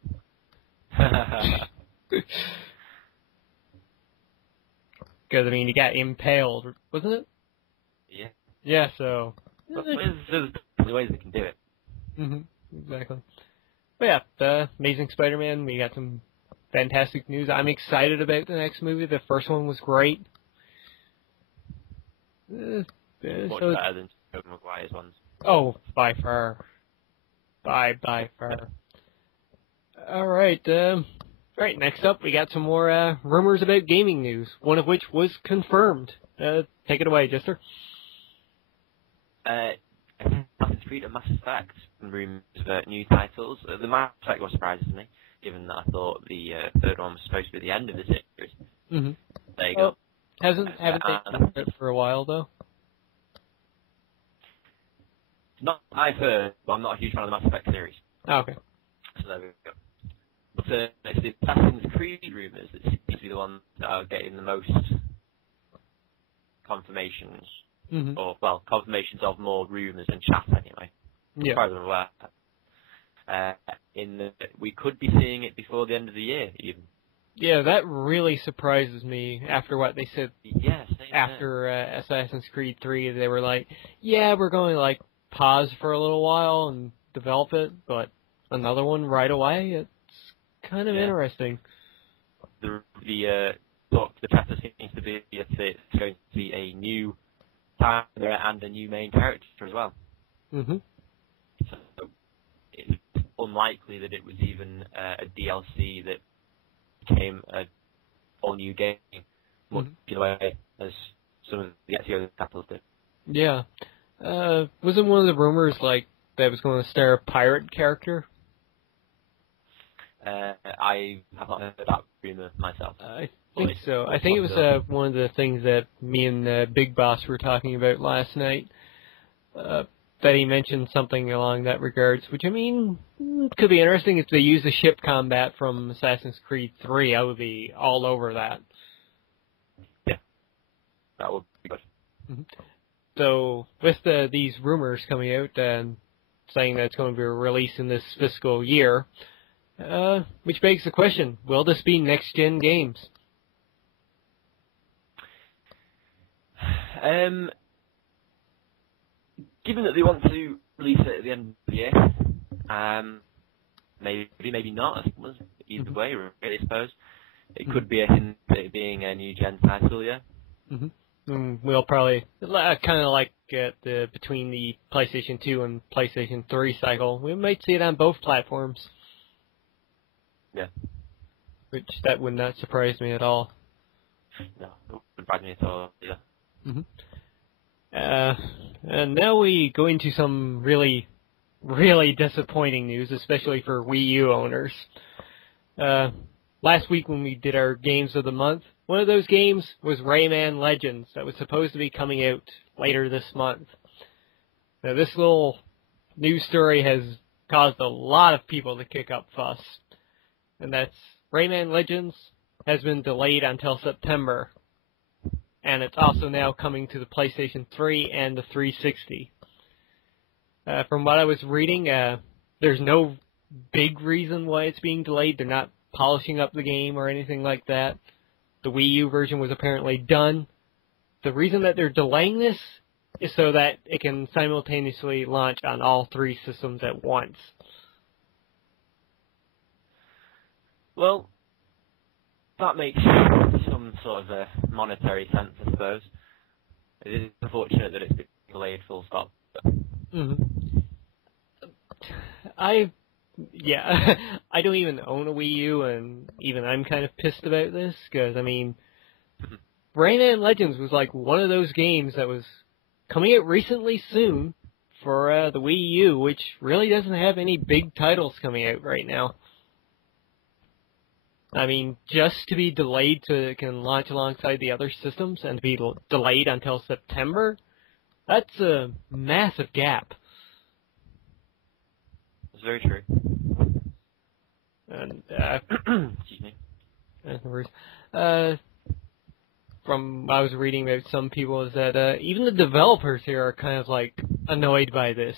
Because, I mean, he got impaled, wasn't it? Yeah. Yeah, so... But there's definitely ways they can do it. Exactly. But yeah, the Amazing Spider-Man, we got some fantastic news. I'm excited about the next movie. The first one was great. Much better than Tobey Maguire's ones. Oh, by far. By far. Alright, right, next up we got some more rumors about gaming news, one of which was confirmed. Take it away, Jester. Assassin's Creed and Mass Effect rumors about new titles. The Mass Effect one surprises me, given that I thought the third one was supposed to be the end of the series. There you go. Haven't they done it for a while, though? Not I've heard, but I'm not a huge fan of the Mass Effect series. Oh, okay. So there we go. But it's the Assassin's Creed rumours that seem to be the ones that are getting the most confirmations. Or, well, confirmations of more rumours and chat, anyway. Yeah. As far as I'm aware. We could be seeing it before the end of the year, even. Yeah, that really surprises me after what they said. Yeah, after Assassin's Creed 3, they were like, yeah, we're going to, like, pause for a little while and develop it, but another one right away? It's kind of interesting. The preface seems to be that it's going to be a new character and a new main character as well. So it's unlikely that it was even a DLC that became a all new game, much in a way as some of the Ezio titles did. Yeah. Wasn't one of the rumors like that was going to star a pirate character? I have not heard that rumor myself. I think so. I think it was one of the things that me and Big Boss were talking about last night. That he mentioned something along that regards, which, I mean, could be interesting if they use the ship combat from Assassin's Creed 3. I would be all over that. Yeah, that would be good. So, with these rumors coming out and saying that it's going to be released in this fiscal year, which begs the question, will this be next-gen games? Given that they want to release it at the end of the year, maybe not. Either way, really, I suppose. It could be a hint at it being a new gen title, yeah. We'll probably, kind of like between the PlayStation 2 and PlayStation 3 cycle, we might see it on both platforms. Yeah. Which, that would not surprise me at all. No, it wouldn't surprise me at all, either. And now we go into some really, really disappointing news, especially for Wii U owners. Last week when we did our Games of the Month, one of those games was Rayman Legends that was supposed to be coming out later this month. Now this little news story has caused a lot of people to kick up fuss. And that's Rayman Legends has been delayed until September. And it's also now coming to the PlayStation 3 and the 360. From what I was reading, there's no big reason why it's being delayed. They're not polishing up the game or anything like that. The Wii U version was apparently done. The reason that they're delaying this is so that it can simultaneously launch on all three systems at once. Well, that makes some sort of monetary sense, I suppose. It is unfortunate that it's been delayed full stop. I don't even own a Wii U, and even I'm kind of pissed about this, because, I mean, Rayman Legends was like one of those games that was coming out recently soon for the Wii U, which really doesn't have any big titles coming out right now. I mean, just to be delayed so it can launch alongside the other systems and to be delayed until September, that's a massive gap. It's very true. And, excuse me. No worries. From what I was reading about some people is that even the developers here are kind of like annoyed by this,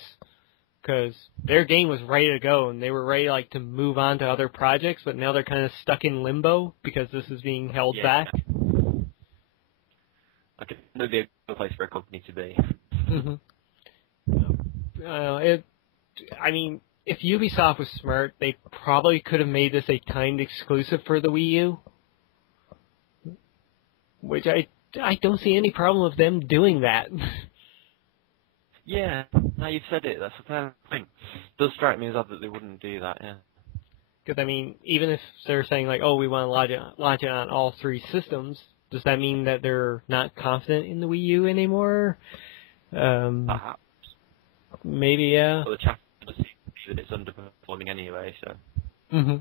because their game was ready to go and they were ready like to move on to other projects, but now they're kind of stuck in limbo because this is being held back. Like, it would be a good place for a company to be. Mm-hmm. I mean, if Ubisoft was smart, they probably could have made this a timed exclusive for the Wii U. Which I don't see any problem with them doing that. Yeah, now you've said it, that's the fair thing. It does strike me as odd that they wouldn't do that, yeah. Because, I mean, even if they're saying, like, oh, we want to launch it on all three systems, does that mean that they're not confident in the Wii U anymore? Perhaps. Maybe, yeah. Well, the chap does seem to be that it's underperforming anyway, so... Mm-hmm.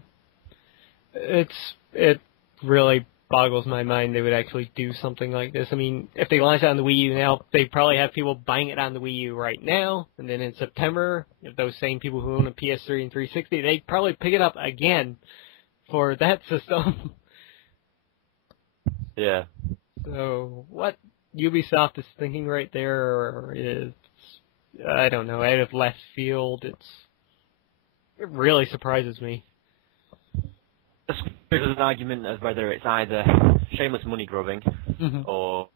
It really boggles my mind they would actually do something like this. I mean, if they launch it on the Wii U now, they probably have people buying it on the Wii U right now, and then in September, if those same people who own a PS3 and 360, they'd probably pick it up again for that system. Yeah. So, what Ubisoft is thinking right there is, I don't know, out of left field. It really surprises me. There's an argument of whether it's either shameless money grubbing or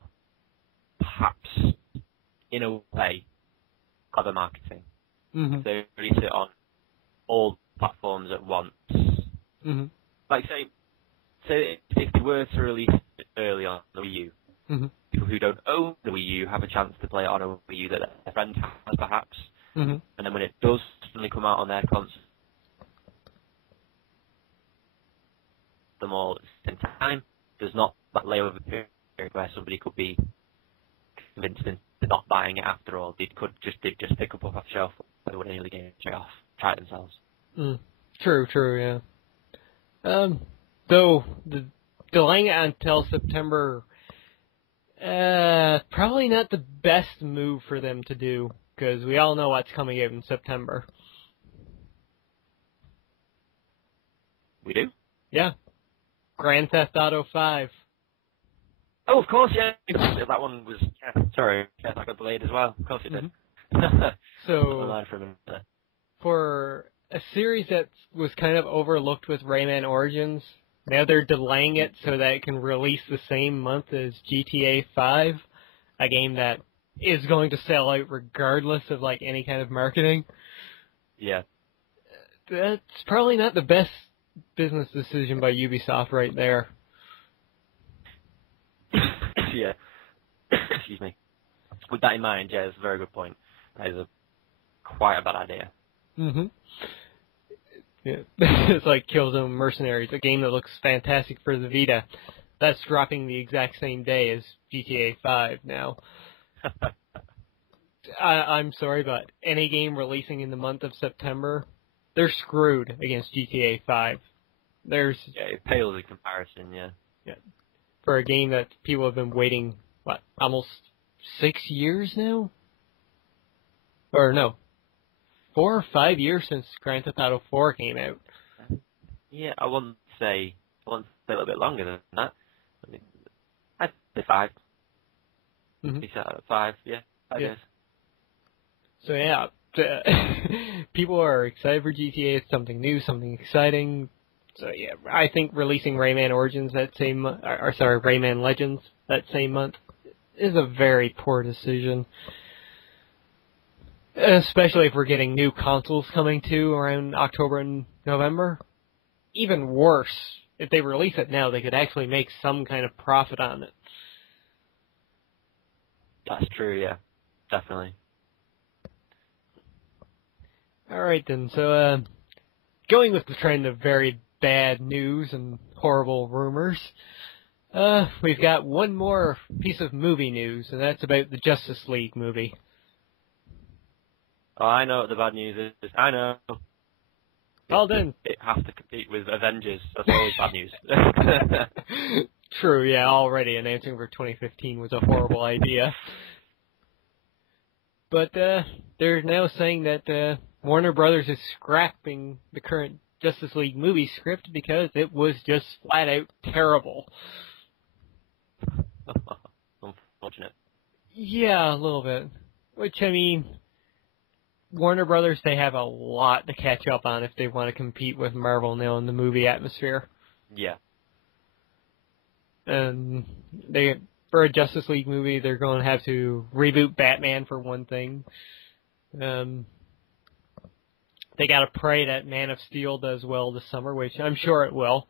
perhaps, in a way, clever marketing. If they release it on all platforms at once. Like, say if they were to release it early on the Wii U, people who don't own the Wii U have a chance to play it on a Wii U that their friend has, perhaps. And then when it does suddenly come out on their console, them all at the same time, there's not that layover period where somebody could be convinced into not buying it after all. They'd just pick up off the shelf they would nearly game straight off, try it themselves. True, yeah. Though delaying it until September, probably not the best move for them to do, because we all know what's coming out in September. We do? Yeah. Grand Theft Auto 5. Oh, of course, yeah. That one was, sorry, that got delayed as well. Of course it did. So, for a series that was kind of overlooked with Rayman Origins, now they're delaying it so that it can release the same month as GTA 5, a game that is going to sell out regardless of, like, any kind of marketing. Yeah. That's probably not the best business decision by Ubisoft right there. Yeah. Excuse me. With that in mind, yeah, it's a very good point. That is quite a bad idea. Yeah. It's like Killzone Mercenaries, a game that looks fantastic for the Vita. That's dropping the exact same day as GTA 5 now. I'm sorry, but any game releasing in the month of September, they're screwed against GTA 5. It pales in comparison, yeah. For a game that people have been waiting, almost 6 years now? Or no, 4 or 5 years since Grand Theft Auto 4 came out. Yeah, I wouldn't say a little bit longer than that. I mean, I'd say 5. Be set at 5, yeah, 5 years. So yeah, people are excited for GTA. It's something new, something exciting. So yeah, I think releasing Rayman Origins Rayman Legends that same month is a very poor decision. Especially if we're getting new consoles coming too around October and November. Even worse, if they release it now, they could actually make some kind of profit on it. That's true, yeah. Definitely. Alright then, so going with the trend of very bad news and horrible rumors, we've got one more piece of movie news, and that's about the Justice League movie. Oh, I know what the bad news is. I know. Well then. It has to compete with Avengers. That's always bad news. True, yeah, already announcing for 2015 was a horrible idea. But they're now saying that Warner Brothers is scrapping the current Justice League movie script because it was just flat out terrible. Unfortunate. Yeah, a little bit. Which, I mean, Warner Brothers, they have a lot to catch up on if they want to compete with Marvel now in the movie atmosphere. Yeah. And for a Justice League movie, they're going to have to reboot Batman for one thing. They got to pray that Man of Steel does well this summer, which I'm sure it will.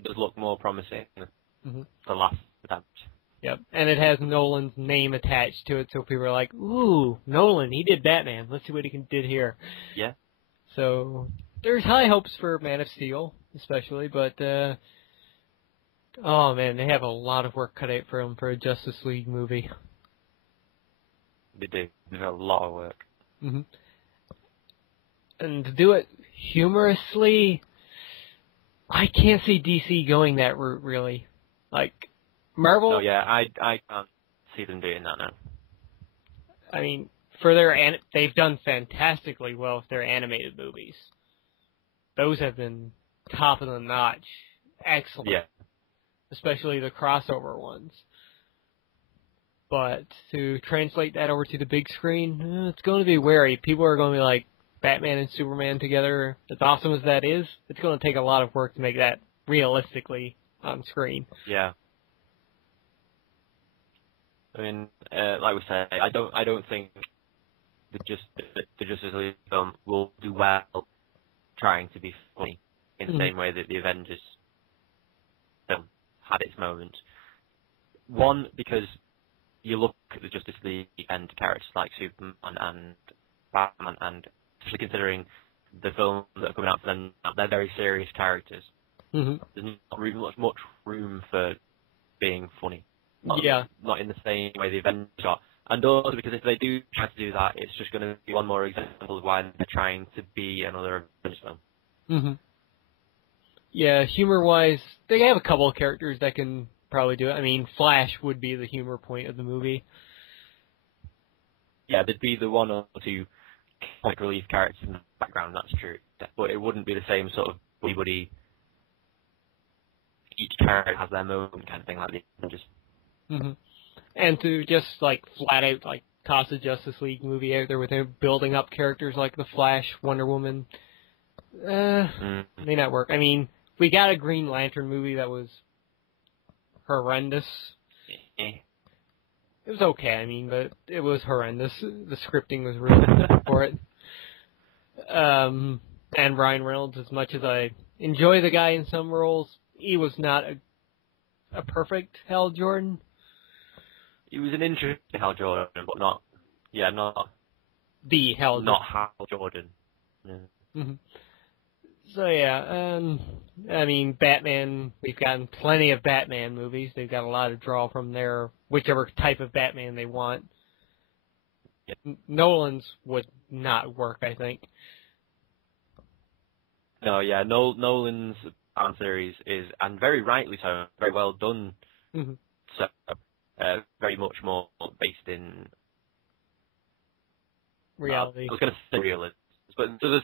It does look more promising than the last attempt. Yep, and it has Nolan's name attached to it, so people are like, ooh, Nolan, he did Batman. Let's see what he did here. Yeah. So there's high hopes for Man of Steel, especially, but, oh man, they have a lot of work cut out for them for a Justice League movie. They do. They have a lot of work. Mm-hmm. And to do it humorously, I can't see DC going that route, really. Like, Marvel... Oh, yeah, I can't see them doing that now. I mean, they've done fantastically well with their animated movies. Those have been top of the notch. Excellent. Yeah. Especially the crossover ones. But to translate that over to the big screen, it's going to be wary. People are going to be like, Batman and Superman together, as awesome as that is, it's going to take a lot of work to make that realistically on screen. Yeah. I mean, like we said, I don't think the Justice League film will do well trying to be funny in the same way that the Avengers film had its moments. One, because you look at the Justice League and characters like Superman and Batman, and especially considering the films that are coming out for them, they're very serious characters. There's not really much room for being funny. Not in the same way the Avengers are. And also because if they do try to do that, it's just going to be one more example of why they're trying to be another Avengers film. Yeah, humor-wise, they have a couple of characters that can probably do it. I mean, Flash would be the humor point of the movie. Yeah, there'd be the one or two comic relief characters in the background, that's true. But it wouldn't be the same sort of buddy. Each character has their moment kind of thing, like the Avengers. And to just, like, flat out, like, toss a Justice League movie out there without building up characters like the Flash, Wonder Woman, may not work. I mean, we got a Green Lantern movie that was horrendous. It was okay, I mean, but it was horrendous. The scripting was really bad for it. And Ryan Reynolds, as much as I enjoy the guy in some roles, he was not a perfect Hal Jordan. He was an interesting Hal Jordan, but not the Hal Jordan. Not Hal Jordan. Yeah. So yeah, I mean, Batman, we've gotten plenty of Batman movies. They've got a lot to draw from their, whichever type of Batman they want. Nolan's would not work, I think. No, yeah, Nolan's Batman series is, and very rightly so, very well done. So, very much more based in reality. I was going to say realism, but there's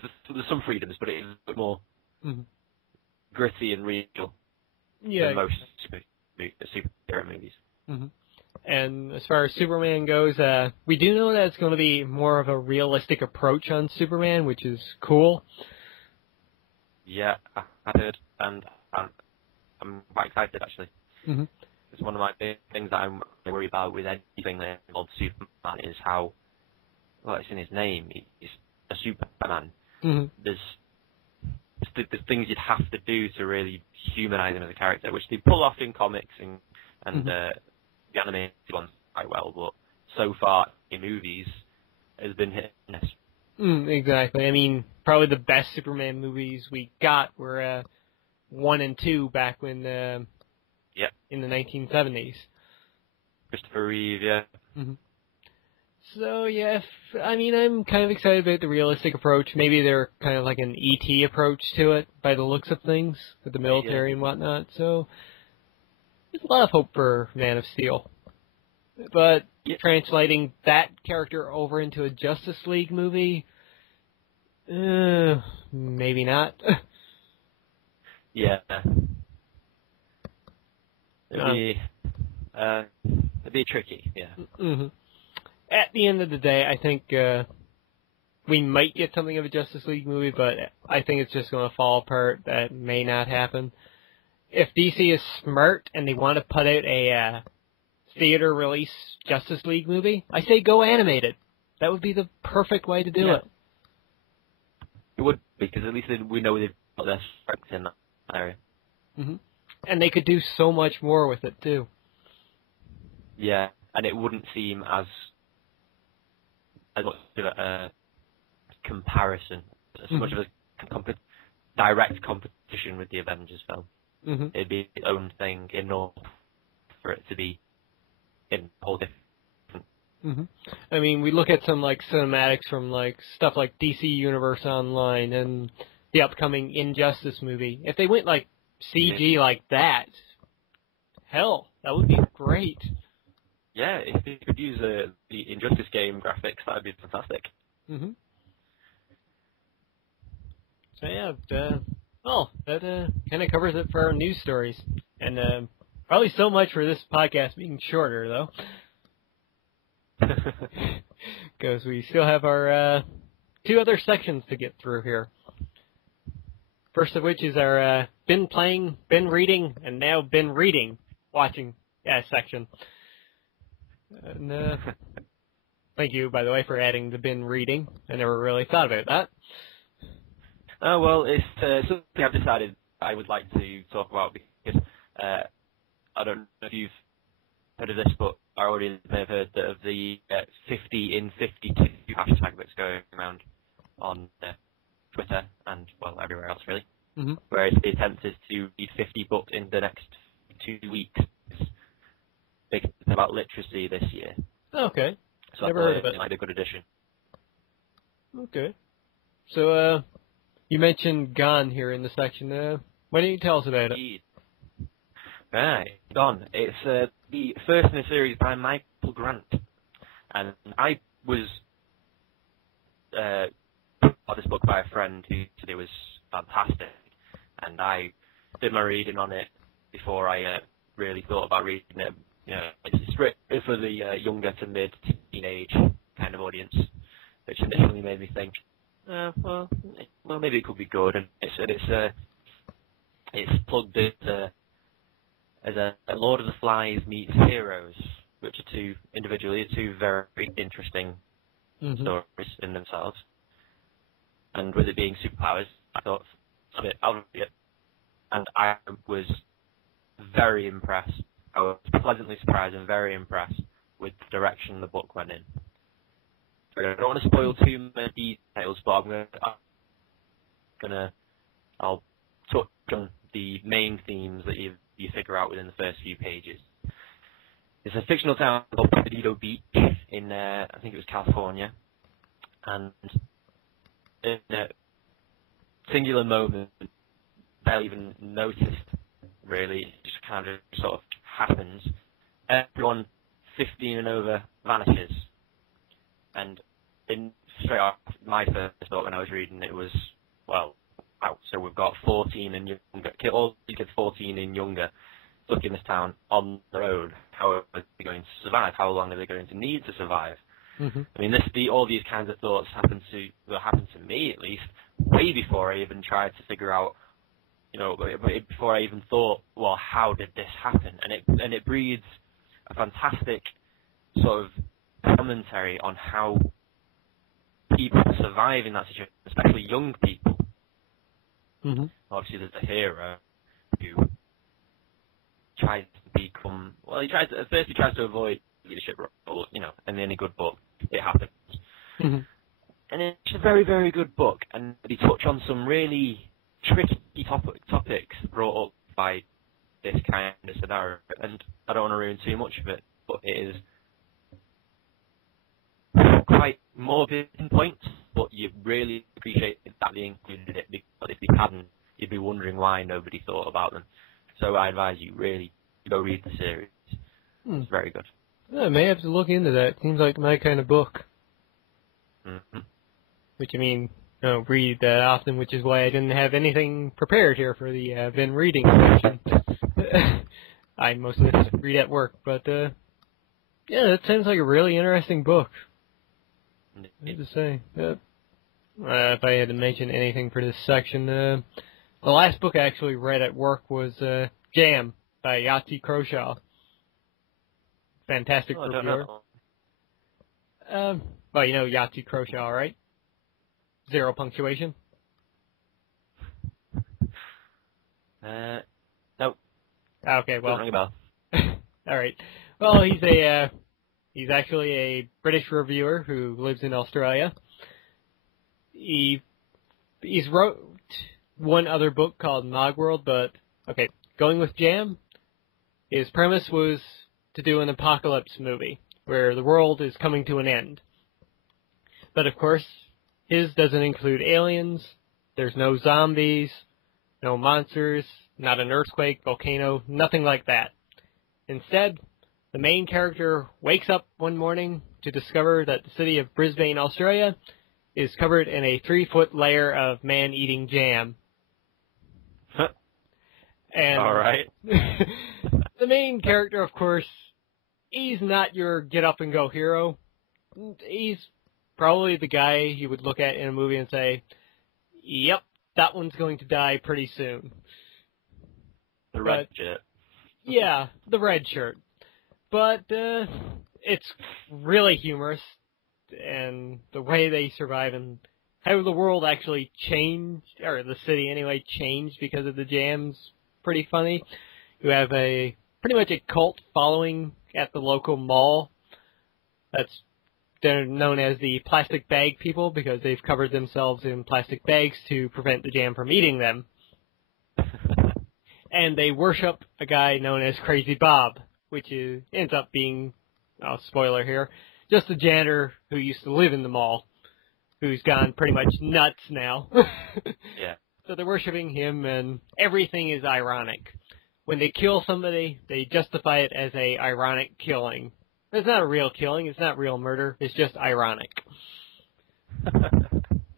some freedoms, but it is a bit more gritty and real than most superhero movies. And as far as Superman goes, we do know that it's going to be more of a realistic approach on Superman, which is cool. Yeah, I heard, and I'm quite excited, actually. It's one of my big things that I'm worried about with anything that involves Superman is how, well, it's in his name, he's a Superman. There's things you'd have to do to really humanize him as a character, which they pull off in comics and the animated ones quite well, but so far in movies has been hit and miss. Exactly. I mean, probably the best Superman movies we got were 1 and 2 back when in the 1970s. Christopher Reeve, yeah. So yeah, I mean, I'm kind of excited about the realistic approach. Maybe they're kind of like an E.T. approach to it by the looks of things with the military and whatnot. So there's a lot of hope for Man of Steel. But translating that character over into a Justice League movie, Maybe not. Yeah. It'd be tricky, yeah. Mm-hmm. At the end of the day, I think we might get something of a Justice League movie, but I think it's just going to fall apart. That may not happen. If DC is smart and they want to put out a theater release Justice League movie, I say go animated. That would be the perfect way to do it. It would, because at least we know they've got their strengths in that area. Mm-hmm. And they could do so much more with it, too. Yeah, and it wouldn't seem as much of a comparison, as much of a direct competition with the Avengers film. Mm-hmm. It'd be its own thing in order for it to be in a whole different. Mm-hmm. I mean, we look at some like cinematics from like stuff like DC Universe Online and the upcoming Injustice movie. If they went like CG like that, hell, that would be great. Yeah, if you could use the Injustice game graphics, that would be fantastic. Mm-hmm. So yeah, that kind of covers it for our news stories, and probably so much for this podcast being shorter though, because we still have our 2 other sections to get through here. First of which is our been playing, been reading, and now been reading, watching section. And thank you, by the way, for adding the been reading. I never really thought about that. Oh, well, it's something I've decided I would like to talk about because I don't know if you've heard of this, but our audience may have heard of the 50 in 52 hashtag that's going around on Twitter and, well, everywhere else, really. Mm-hmm. Whereas the attempt is to read 50 books in the next 2 weeks. Big thing about literacy this year. Okay. So Never heard of it. It might be a good addition. Okay. So, you mentioned Gone here in the section. Why don't you tell us about it? Right, Gone. It's the first in a series by Michael Grant. And I was got this book by a friend who said it was fantastic. And I did my reading on it before I really thought about reading it. You know, it's written for the younger to mid-teenage kind of audience, which initially made me think, well, maybe it could be good. And it's plugged in as a Lord of the Flies meets Heroes, which are two very interesting stories in themselves. And with it being superpowers, I thought a bit out of it, and I was very impressed. I was pleasantly surprised and very impressed with the direction the book went in. I don't want to spoil too many details, but I'll touch on the main themes that you figure out within the first few pages. It's a fictional town called Perdido Beach in, I think it was California, and in a singular moment, barely even noticed, really, it just kind of sort of happens. Everyone 15 and over vanishes. And straight off, my first thought when I was reading it was, well, wow, so we've got 14 and younger, all these kids 14 and younger, stuck in this town on their own. How are they going to survive? How long are they going to need to survive? Mm-hmm. I mean, all these kinds of thoughts happened to me, at least, way before I even tried to figure out, before I even thought, well, how did this happen? And it breeds a fantastic sort of commentary on how people survive in that situation, especially young people. Mm-hmm. Obviously, there's a hero who tries to become, well, he tries to avoid leadership role, in any good book, it happens. Mm-hmm. And it's a very, very good book, and they touch on some really tricky topics brought up by this kind of scenario, and I don't want to ruin too much of it, but it is quite morbid in points, but you really appreciate that they included it, because if they hadn't, you'd be wondering why nobody thought about them. So I advise you really to go read the series. It's very good. I may have to look into that. Seems like my kind of book. Mm-hmm. Which, I mean, don't read that often, which is why I didn't have anything prepared here for the Vin reading section. I mostly just read at work, but yeah, that sounds like a really interesting book. I have to say. If I had to mention anything for this section, the last book I actually read at work was Jam by Yahtzee Croshaw. Fantastic reviewer. Well, you know Yahtzee Croshaw, right? Zero punctuation. Nope. Okay, well. Don't ring a bell. All right. Well, he's actually a British reviewer who lives in Australia. He's wrote one other book called Mogworld, but okay, going with Jam, his premise was to do an apocalypse movie where the world is coming to an end. But of course, his doesn't include aliens, there's no zombies, no monsters, not an earthquake, volcano, nothing like that. Instead, the main character wakes up one morning to discover that the city of Brisbane, Australia, is covered in a 3-foot layer of man-eating jam. And all right. the main character, of course, he's not your get-up-and-go hero. He's probably the guy you would look at in a movie and say, yep, that one's going to die pretty soon. The red shirt. Yeah, the red shirt. But it's really humorous, and the way they survive and how the world actually changed, or the city anyway, changed because of the jam's pretty funny. You have pretty much a cult following at the local mall. They're known as the plastic bag people because they've covered themselves in plastic bags to prevent the jam from eating them. And they worship a guy known as Crazy Bob, which ends up being, spoiler here, just a janitor who used to live in the mall, who's gone pretty much nuts now. Yeah. So they're worshiping him, and everything is ironic. When they kill somebody, they justify it as a ironic killing. It's not a real killing, it's not real murder, it's just ironic.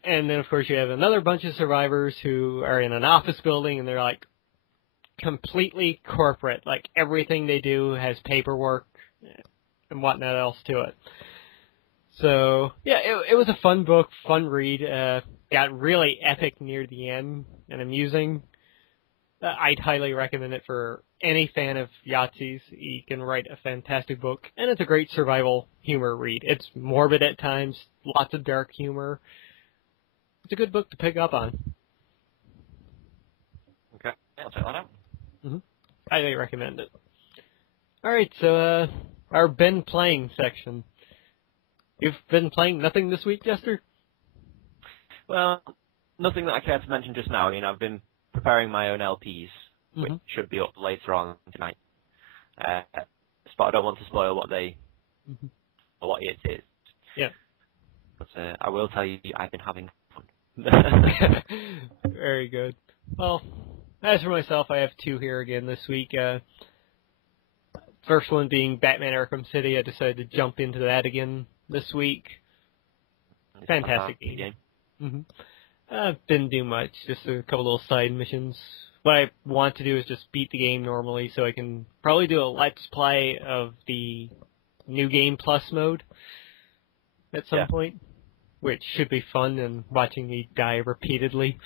And then, of course, you have another bunch of survivors who are in an office building, and they're like completely corporate. Like, everything they do has paperwork and whatnot else to it. So, yeah, it was a fun book, fun read. Got really epic near the end and amusing. I'd highly recommend it for any fan of Yahtzee's. He can write a fantastic book, and it's a great survival humor read. It's morbid at times, lots of dark humor. It's a good book to pick up on. Okay, I'll check that out. Mm-hmm. Highly recommend it. Alright, so our been playing section. You've been playing nothing this week, Jester? Well, nothing that I care to mention just now. I've been preparing my own LPs, which should be up later on tonight. But I don't want to spoil what or what it is. Yeah. But I will tell you, I've been having fun. Very good. Well, as for myself, I have 2 here again this week. First one being Batman Arkham City. I decided to jump into that again this week. Fantastic game. Didn't do much, just a couple little side missions. What I want to do is just beat the game normally, so I can probably do a Let's Play of the New Game Plus mode at some point, which should be fun, and watching me die repeatedly.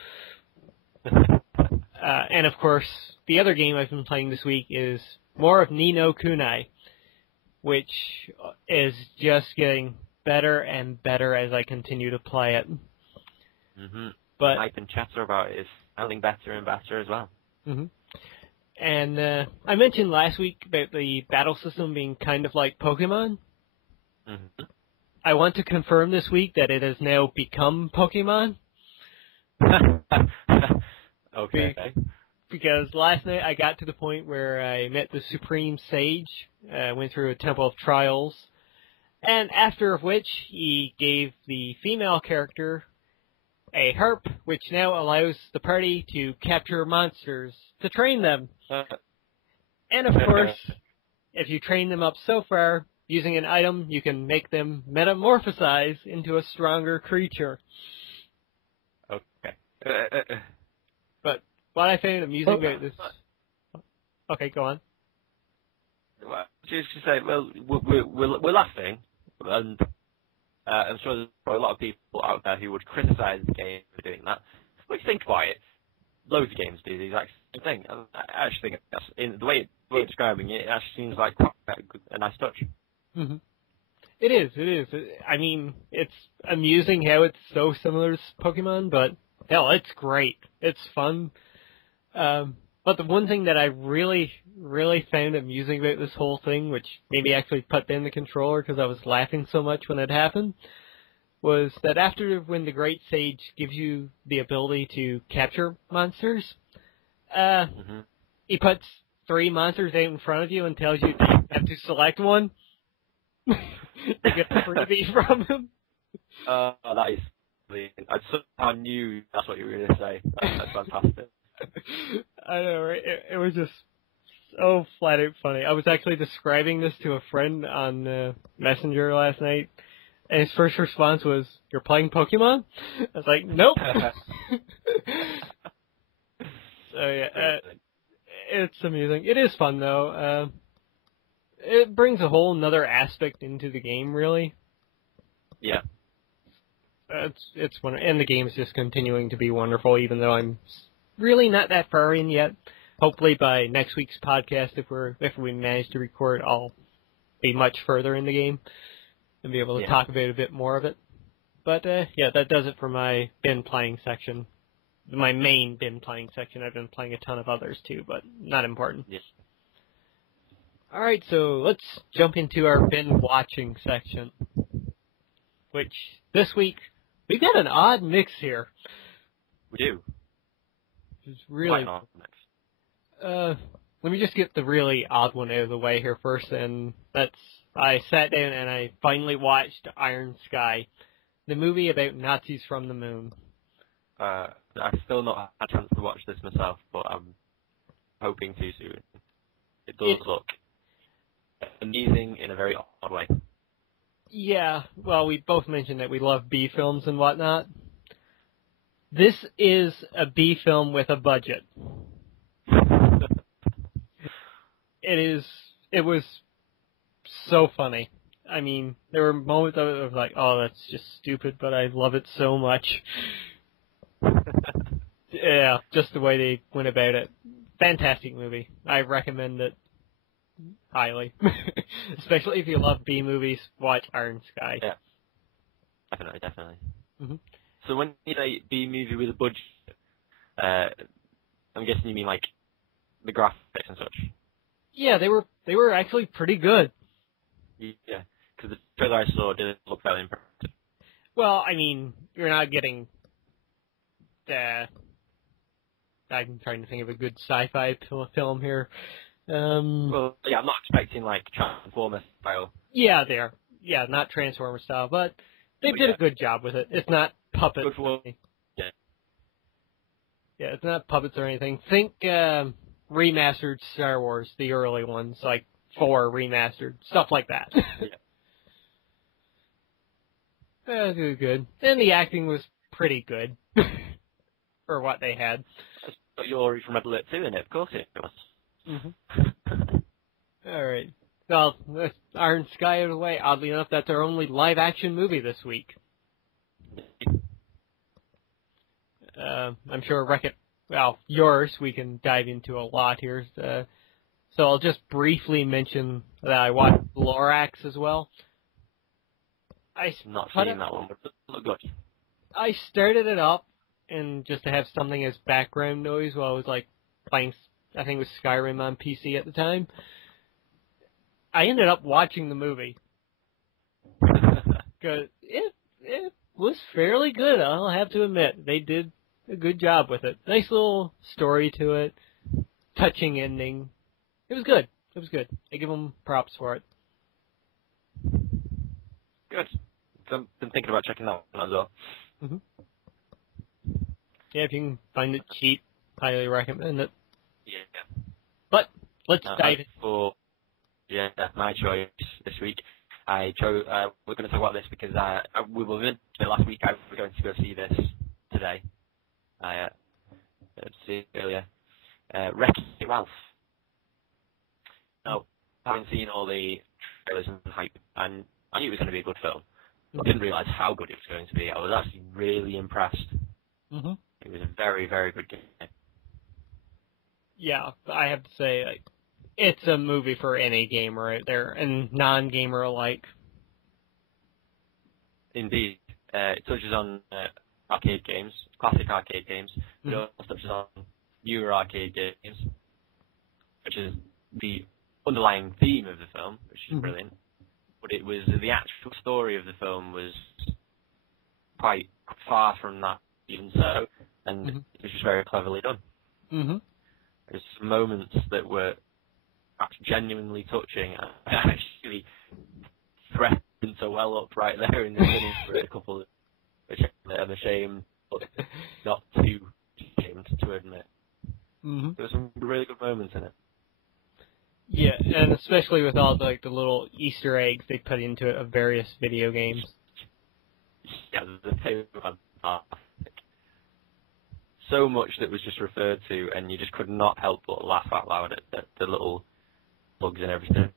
And of course, the other game I've been playing this week is more of Ni no Kunai, which is just getting better and better as I continue to play it. But Hype and chatter about it is sounding better and better as well. And I mentioned last week about the battle system being kind of like Pokemon. I want to confirm this week that it has now become Pokemon. Okay. Because last night I got to the point where I met the Supreme Sage, went through a Temple of Trials, and after which he gave the female character a harp, which now allows the party to capture monsters to train them. And of course, if you train them up so far, using an item, you can make them metamorphosize into a stronger creature. Okay. But what I found amusing about this... Okay, go on. Well, just to say, well, we're laughing, and I'm sure there's probably a lot of people out there who would criticise the game for doing that. But if you think about it, loads of games do the exact same thing. And I actually think that's, in the way you're describing it, it actually seems like quite a nice touch. Mm-hmm. It is. I mean, it's amusing how it's so similar to Pokemon, but hell, it's great. It's fun. But the one thing that I really, really found amusing about this whole thing, which made me actually put down the controller because I was laughing so much when it happened, was that when the Great Sage gives you the ability to capture monsters, he puts 3 monsters out in front of you and tells you that you have to select one to get the freebie from him. That is... I somehow knew that's what you were going to say. That's fantastic. I know, right? It was just so flat out funny. I was actually describing this to a friend on Messenger last night, and his first response was, "You're playing Pokemon?" I was like, "Nope." So yeah, it's amusing. It is fun though. It brings a whole another aspect into the game, really. Yeah. It's wonderful, and the game is just continuing to be wonderful, even though I'm really not that far in yet. Hopefully by next week's podcast, if we manage to record, I'll be much further in the game and be able to talk about a bit more of it. But yeah, that does it for my bin playing section. My main bin playing section. I've been playing a ton of others too, but not important. Yes. Alright, so let's jump into our bin watching section. Which, this week, we've got an odd mix here. We do. It's really... let me just get the really odd one out of the way here first, and I sat down and I finally watched Iron Sky, the movie about Nazis from the moon. I've still not had a chance to watch this myself, but I'm hoping to soon. It does look amazing in a very odd way. Yeah, well, we both mentioned that we love B films and whatnot. This is a B film with a budget. It was so funny. I mean, there were moments of it was like, oh, that's just stupid, but I love it so much. Yeah, just the way they went about it. Fantastic movie. I recommend it highly. Especially if you love B movies, watch Iron Sky. Yeah. Definitely. Mm-hmm. So when you say B movie with a budget, I'm guessing you mean like the graphics and such. Yeah, they were actually pretty good. Yeah, because the trailer I saw didn't look that impressive. Well, I mean, you're not getting I'm trying to think of a good sci-fi film here. Well, yeah, I'm not expecting like Transformers style. Yeah, not Transformers style, but they did a good job with it. It's not puppets. Good for yeah. Yeah, it's not puppets or anything. Think remastered Star Wars, the early ones, like 4 remastered, stuff like that. Yeah. It was good. And the acting was pretty good for what they had. But you're from Red Alert 2 in it, of course it was. Mm-hmm. Alright. Well, that's Iron Sky out of the way. Oddly enough, that's our only live-action movie this week. I'm sure yours, we can dive into a lot here. So I'll just briefly mention that I watched Lorax as well. Not seen that one, but it looked good. I started it up and just to have something as background noise while I was like playing, I think it was Skyrim on PC at the time. I ended up watching the movie. Cause it was fairly good, I'll have to admit. They did a good job with it. Nice little story to it. Touching ending. It was good. I give them props for it. Good. I've been thinking about checking that one as well. Mm-hmm. Yeah, if you can find it cheap, highly recommend it. Yeah. But let's dive in. My choice this week. I chose. We're going to talk about this because we were in last week. I was going to go see this today, I see earlier. Wreck-It Ralph. Now, having seen all the trailers and hype, and I knew it was going to be a good film. I didn't realise how good it was going to be. I was actually really impressed. Mm-hmm. It was a very, very good game. Yeah, I have to say, like, it's a movie for any gamer out there, and non-gamer alike. Indeed. It touches on arcade games, classic arcade games, but it also touches on newer arcade games, which is the underlying theme of the film, which is brilliant. But it was the actual story of the film was quite far from that, even so, and it was just very cleverly done. There's some moments that were genuinely touching. I actually threatened to well up right there in the cinema for a couple of, which I'm ashamed, but not too ashamed to admit. There were some really good moments in it. Yeah, and especially with all the little Easter eggs they put into it of various video games. Yeah, they were fantastic. So much that was just referred to, and you just could not help but laugh out loud at the little bugs and everything.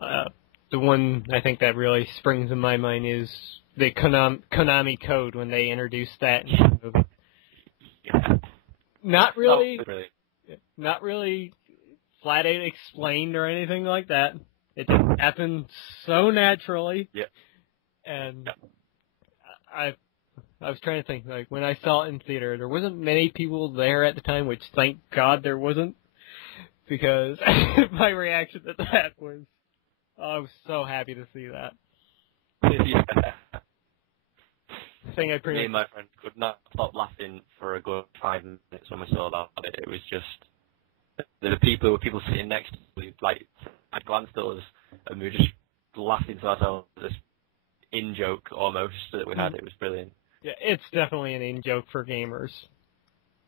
Yeah. The one I think that really springs in my mind is the Konami code when they introduced that in the movie. Yeah. Not really flat out explained or anything like that. It just happened so naturally. Yeah. And I was trying to think, like, when I saw it in theater, there wasn't many people there at the time, which thank God there wasn't, because my reaction to that was, I was so happy to see that. Yeah. Thing I Me and my friend could not stop laughing for a good 5 minutes when we saw that. It was just, there were people sitting next to me, like, I glanced at us, and we were just laughing to ourselves at this in-joke almost that we had. It was brilliant. Yeah, it's definitely an in-joke for gamers.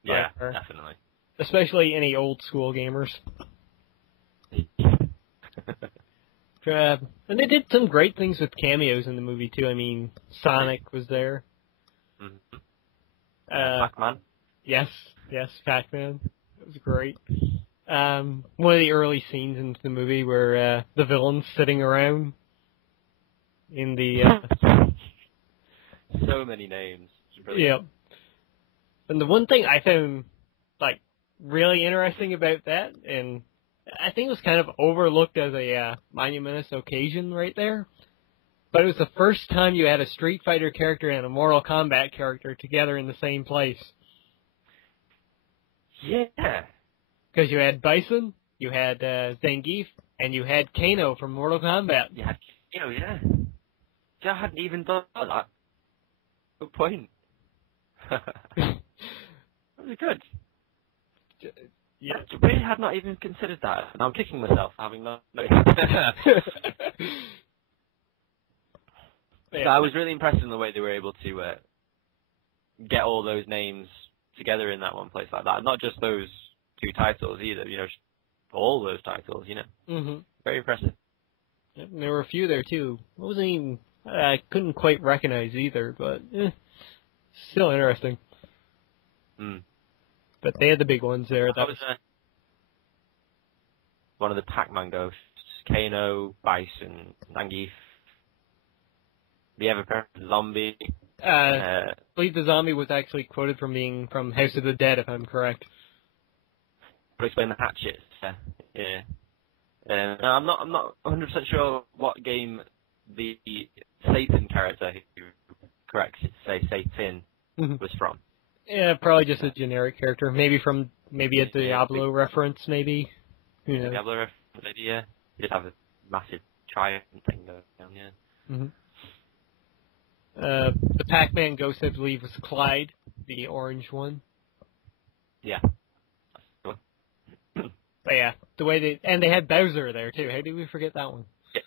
Yeah, definitely. Especially any old-school gamers. And they did some great things with cameos in the movie, too. I mean, Sonic was there. Pac-Man? Yes, Pac-Man. It was great. One of the early scenes in the movie where the villain's sitting around in the... So many names. Yeah. And the one thing I found, like, really interesting about that, and I think it was kind of overlooked as a monumentous occasion right there, but it was the first time you had a Street Fighter character and a Mortal Kombat character together in the same place. Yeah. Because you had Bison, you had Zangief, and you had Kano from Mortal Kombat. Yeah, yeah. I hadn't even done that. Good point. That was good. Yeah. I really had not even considered that, and I'm kicking myself for having not noticed. So I was really impressed in the way they were able to get all those names together in that one place like that. Not just those 2 titles either, all those titles, Very impressive. Yeah, and there were a few there too. I couldn't quite recognize either, but still interesting. But they had the big ones there. That was one of the Pac-Man ghosts, Kano, Bison, Zangief, the ever-present zombie. I believe the zombie was actually quoted from being from House of the Dead, if I'm correct. To explain the hatchets, yeah. I'm not 100% sure what game the Satan character who corrects it to say Satan was from. Yeah, probably just a generic character. Maybe a Diablo reference, maybe. Diablo reference, maybe, yeah. He did have a massive triumph thing going on, yeah. The Pac-Man ghost, I believe, was Clyde, the orange one. Yeah. But yeah, they had Bowser there too. How did we forget that one? Yeah.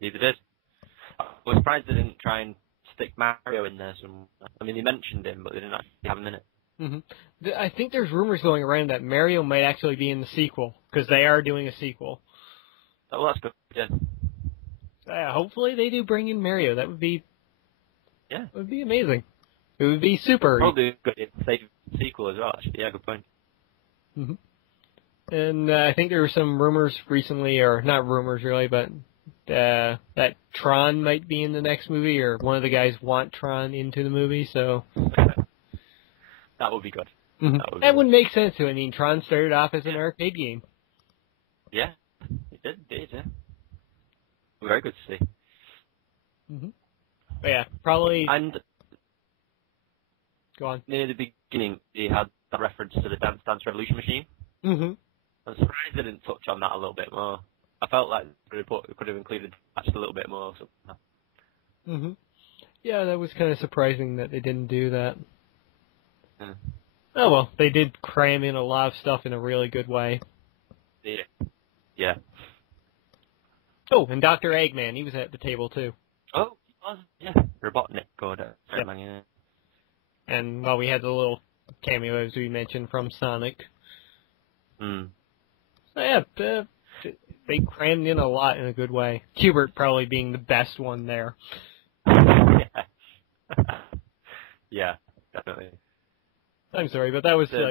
Neither did. I was surprised they didn't try and stick Mario in there somewhere. I mean, they mentioned him, but they didn't actually have him in it. I think there's rumors going around that Mario might actually be in the sequel, because they are doing a sequel. Oh, well, that's good, yeah. Hopefully they do bring in Mario. That would be amazing. It would be super. Probably a good sequel as well, actually. Yeah, good point. Mm-hmm. And I think there were some rumors recently, or not rumors really, but that Tron might be in the next movie, or one of the guys want Tron into the movie, so... That would be good. Mm-hmm. That would make sense, too. I mean, Tron started off as an arcade game. Yeah, it did, yeah. Very good to see. Mm-hmm. But yeah, probably... And... Go on. Near the beginning, he had that reference to the Dance Dance Revolution machine. Mm-hmm. I'm surprised they didn't touch on that a little bit more. I felt like the report could have included just a little bit more. So. Mm-hmm. Yeah, that was kind of surprising that they didn't do that. Yeah. Oh well, they did cram in a lot of stuff in a really good way. Yeah. Oh, and Dr. Eggman, he was at the table too. Oh, he was, yeah. Robotnik, Rayman, yeah. And, well, we had the little cameo, as we mentioned, from Sonic. Mm. So, yeah, they crammed in a lot in a good way. Hubert probably being the best one there. Yeah. Yeah, definitely. I'm sorry, but that was... Go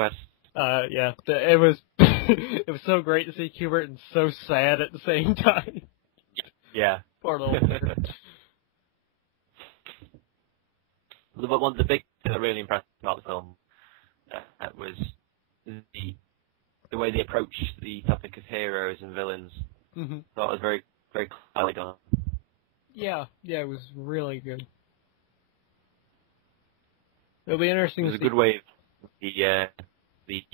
ahead. Yeah, it was it was so great to see Hubert and so sad at the same time. Yeah. Poor little Hubert. But one of the big things that really impressed me about the film was the way they approached the topic of heroes and villains. Mm-hmm. I thought it was very, very cleverly done. Yeah, it was really good. It'll be interesting. It was a good way of the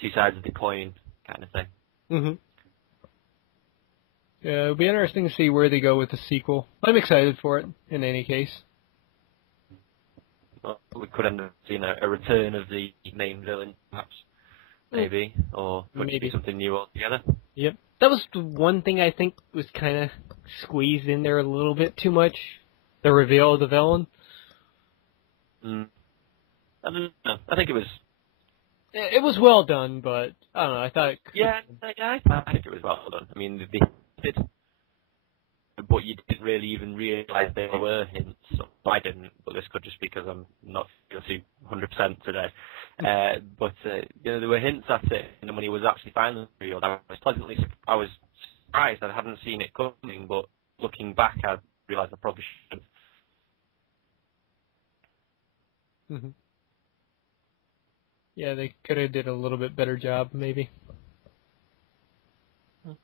two sides of the coin kind of thing. Mm-hmm. Yeah, it'll be interesting to see where they go with the sequel. I'm excited for it, in any case. Well, we could end up seeing a return of the main villain, perhaps. Maybe. Or could it be something new altogether? Yep. That was the one thing I think was kind of squeezed in there a little bit too much. The reveal of the villain. I don't know. I think it was... It was well done, but I don't know. I thought it could... Yeah, I think it was well done. I mean, they did... But you didn't really even realise there were hints. I didn't, but this could just be because I'm not feeling 100% today. But there were hints at it, and when he was actually finally revealed, I was surprised. I hadn't seen it coming, but looking back, I realised I probably shouldn't. Mm-hmm. Yeah, they could have did a little bit better job, maybe.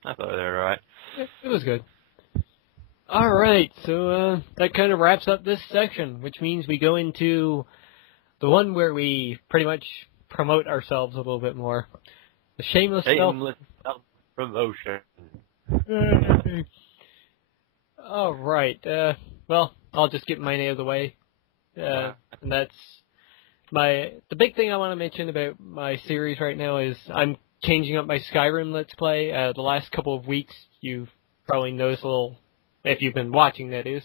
I thought they were alright. Yeah, it was good. Alright, so that kind of wraps up this section, which means we go into the one where we pretty much promote ourselves a little bit more. The shameless self-promotion. Alright, well, I'll just get mine out of the way. And that's the big thing I want to mention about my series right now is I'm changing up my Skyrim Let's Play. The last couple of weeks, you've probably noticed a little... if you've been watching, that is,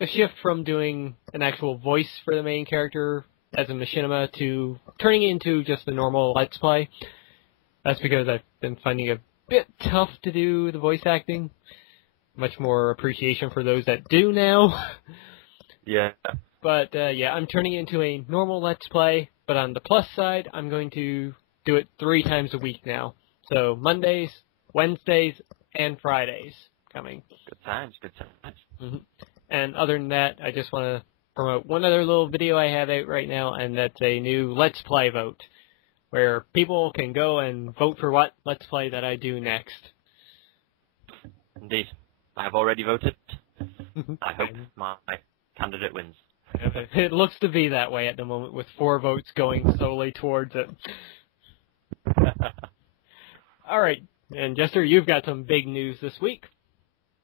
a shift from doing an actual voice for the main character as a machinima to turning it into just a normal Let's Play. That's because I've been finding it a bit tough to do the voice acting. Much more appreciation for those that do now. Yeah. But, yeah, I'm turning it into a normal Let's Play, but on the plus side, I'm going to do it 3 times a week now. So, Mondays, Wednesdays, and Fridays coming. Good times. Mm-hmm. And other than that, I just want to promote one other little video I have out right now, and that's a new Let's Play vote, where people can go and vote for what Let's Play that I do next. Indeed. I have already voted. I hope my candidate wins. It looks to be that way at the moment, with 4 votes going solely towards it. Alright, and Jester, you've got some big news this week.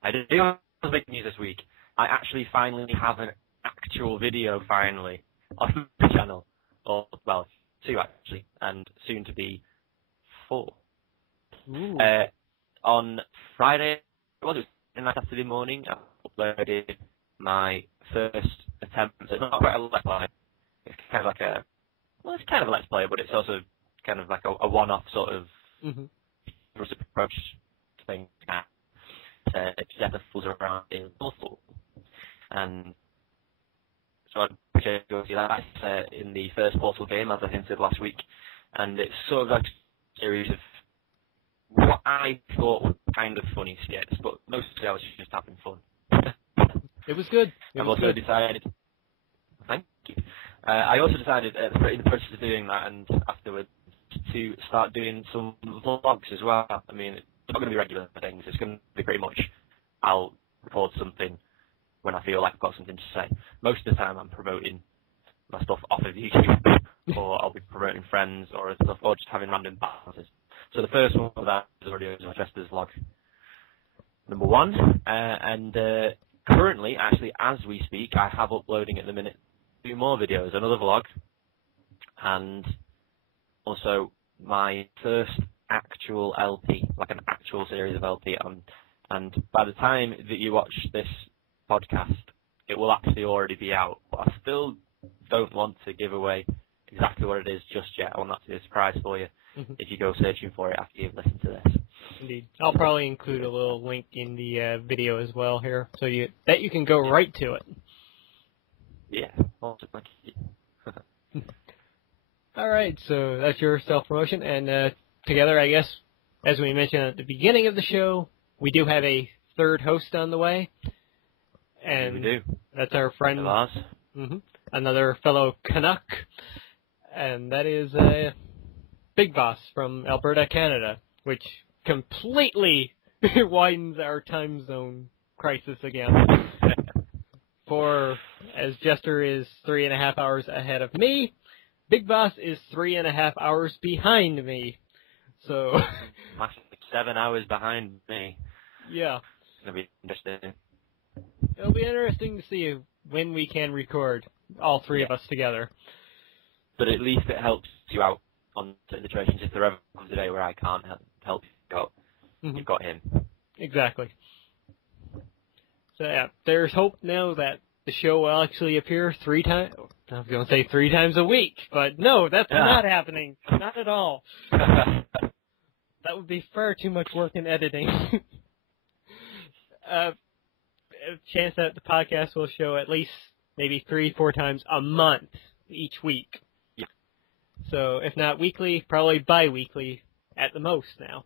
I do have big news this week. I actually finally have an actual video, finally, on the channel. Or, well, 2 actually, and soon to be 4. On Friday, it was Saturday morning, I uploaded my first attempt. It's not quite a Let's Play. It's kind of like it's kind of a Let's Play, but it's also kind of like a one-off sort of approach thing. Jester fools around in Northall, and So I'd appreciate going to see that. That's in the first Portal game, as I hinted last week. And it's sort of like a series of what I thought were kind of funny skits, but mostly I was just having fun. It was good. I've also decided... Thank you. I also decided in the process of doing that and afterwards to start doing some vlogs as well. I mean, it's not going to be regular things. It's going to be pretty much I'll record something when I feel like I've got something to say. Most of the time I'm promoting my stuff off of YouTube, or I'll be promoting friends or stuff, or just having random battles. So the first one of that is already my Jester's vlog number 1, and currently, actually, as we speak, I have uploading at the minute 2 more videos, another vlog, and also my first actual LP, like an actual series of LP, and by the time that you watch this podcast, it will actually already be out, but I still don't want to give away exactly what it is just yet. I want that to be a surprise for you if you go searching for it after you've listened to this. Indeed. I'll probably include a little link in the video as well here, so you can go right to it. Yeah. Awesome. Thank you. All right, so that's your self-promotion, and together, I guess, as we mentioned at the beginning of the show, we do have a third host on the way. And we do. That's our friend, Lars. Another fellow CanUK, and that is Big Boss from Alberta, Canada, which completely widens our time zone crisis again. For, as Jester is 3.5 hours ahead of me, Big Boss is 3.5 hours behind me. So... 7 hours behind me. Yeah. It's going to be interesting. It'll be interesting to see when we can record all 3 of us together. But at least it helps you out on certain situations. If there ever comes a day where I can't help you out, you've got him. Exactly. So yeah, there's hope now that the show will actually appear 3 times. I was going to say 3 times a week, but no, that's not happening. Not at all. That would be far too much work in editing. A chance that the podcast will show at least maybe 3-4 times a month each week. Yeah. So if not weekly, probably bi-weekly at the most now.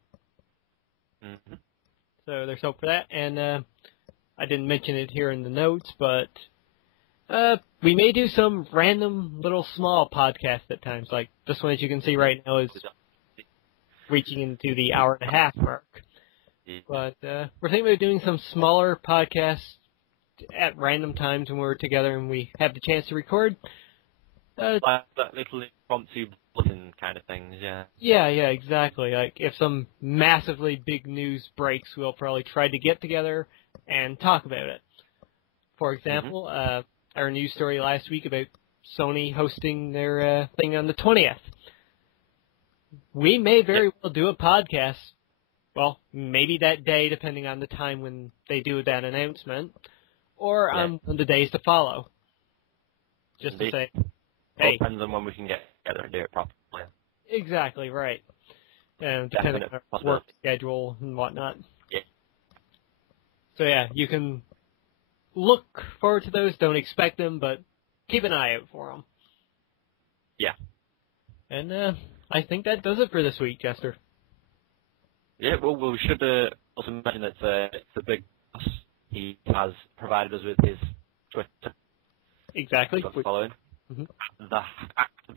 So there's hope for that. And I didn't mention it here in the notes, but we may do some random little small podcasts at times. Like this one, as you can see right now, is reaching into the 1.5 hour mark. But we're thinking about doing some smaller podcasts at random times when we're together and we have the chance to record. Like that little impromptu bulletin kind of things, yeah. Yeah, exactly. Like, if some massively big news breaks, we'll probably try to get together and talk about it. For example, our news story last week about Sony hosting their thing on the 20th. We may very well do a podcast, well, maybe that day, depending on the time when they do that announcement, or on the days to follow. Just to say, hey. It depends on when we can get together and do it properly. Exactly, right. Depending on our work schedule and whatnot. Yeah. So yeah, you can look forward to those. Don't expect them, but keep an eye out for them. Yeah. And I think that does it for this week, Jester. Yeah, well, we should also mention that the Big Boss, he has provided us with his Twitter. Exactly. Following.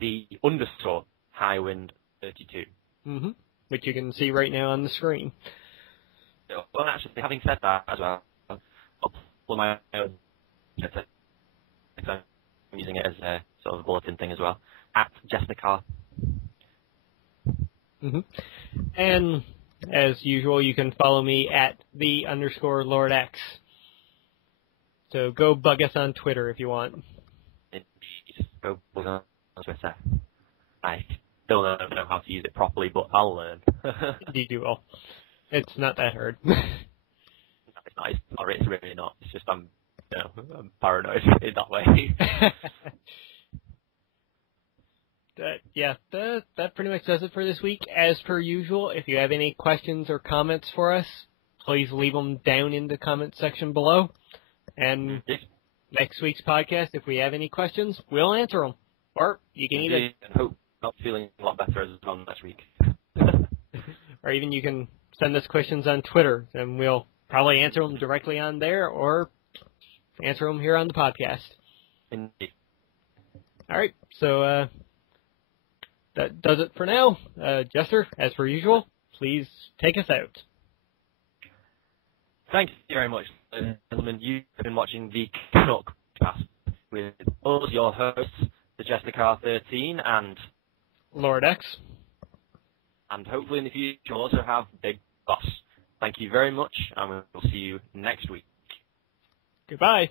The underscore Highwind32. Which you can see right now on the screen. Well, actually, having said that as well, I'll pull my own Twitter. I'm using it as a sort of bulletin thing as well. At Jester. And as usual, you can follow me at @the_LordX. So go bug us on Twitter if you want. Indeed. Go bug us on Twitter. I still don't know how to use it properly, but I'll learn. Indeed you will. It's not that hard. It's really not. It's just I'm paranoid in that way. That pretty much does it for this week. As per usual, if you have any questions or comments for us, please leave them down in the comment section below. And next week's podcast, if we have any questions, we'll answer them. Or you can Indeed, and hope I'm feeling a lot better as well next week. or even you can send us questions on Twitter, and we'll probably answer them directly on there, or answer them here on the podcast. Indeed. All right, so that does it for now. Jester, as per usual, please take us out. Thank you very much, ladies and gentlemen. You've been watching the CanUK podcast with us, your hosts, the Jester Car 13, and Lord X. And hopefully in the future we'll also have Big Boss. Thank you very much, and we'll see you next week. Goodbye.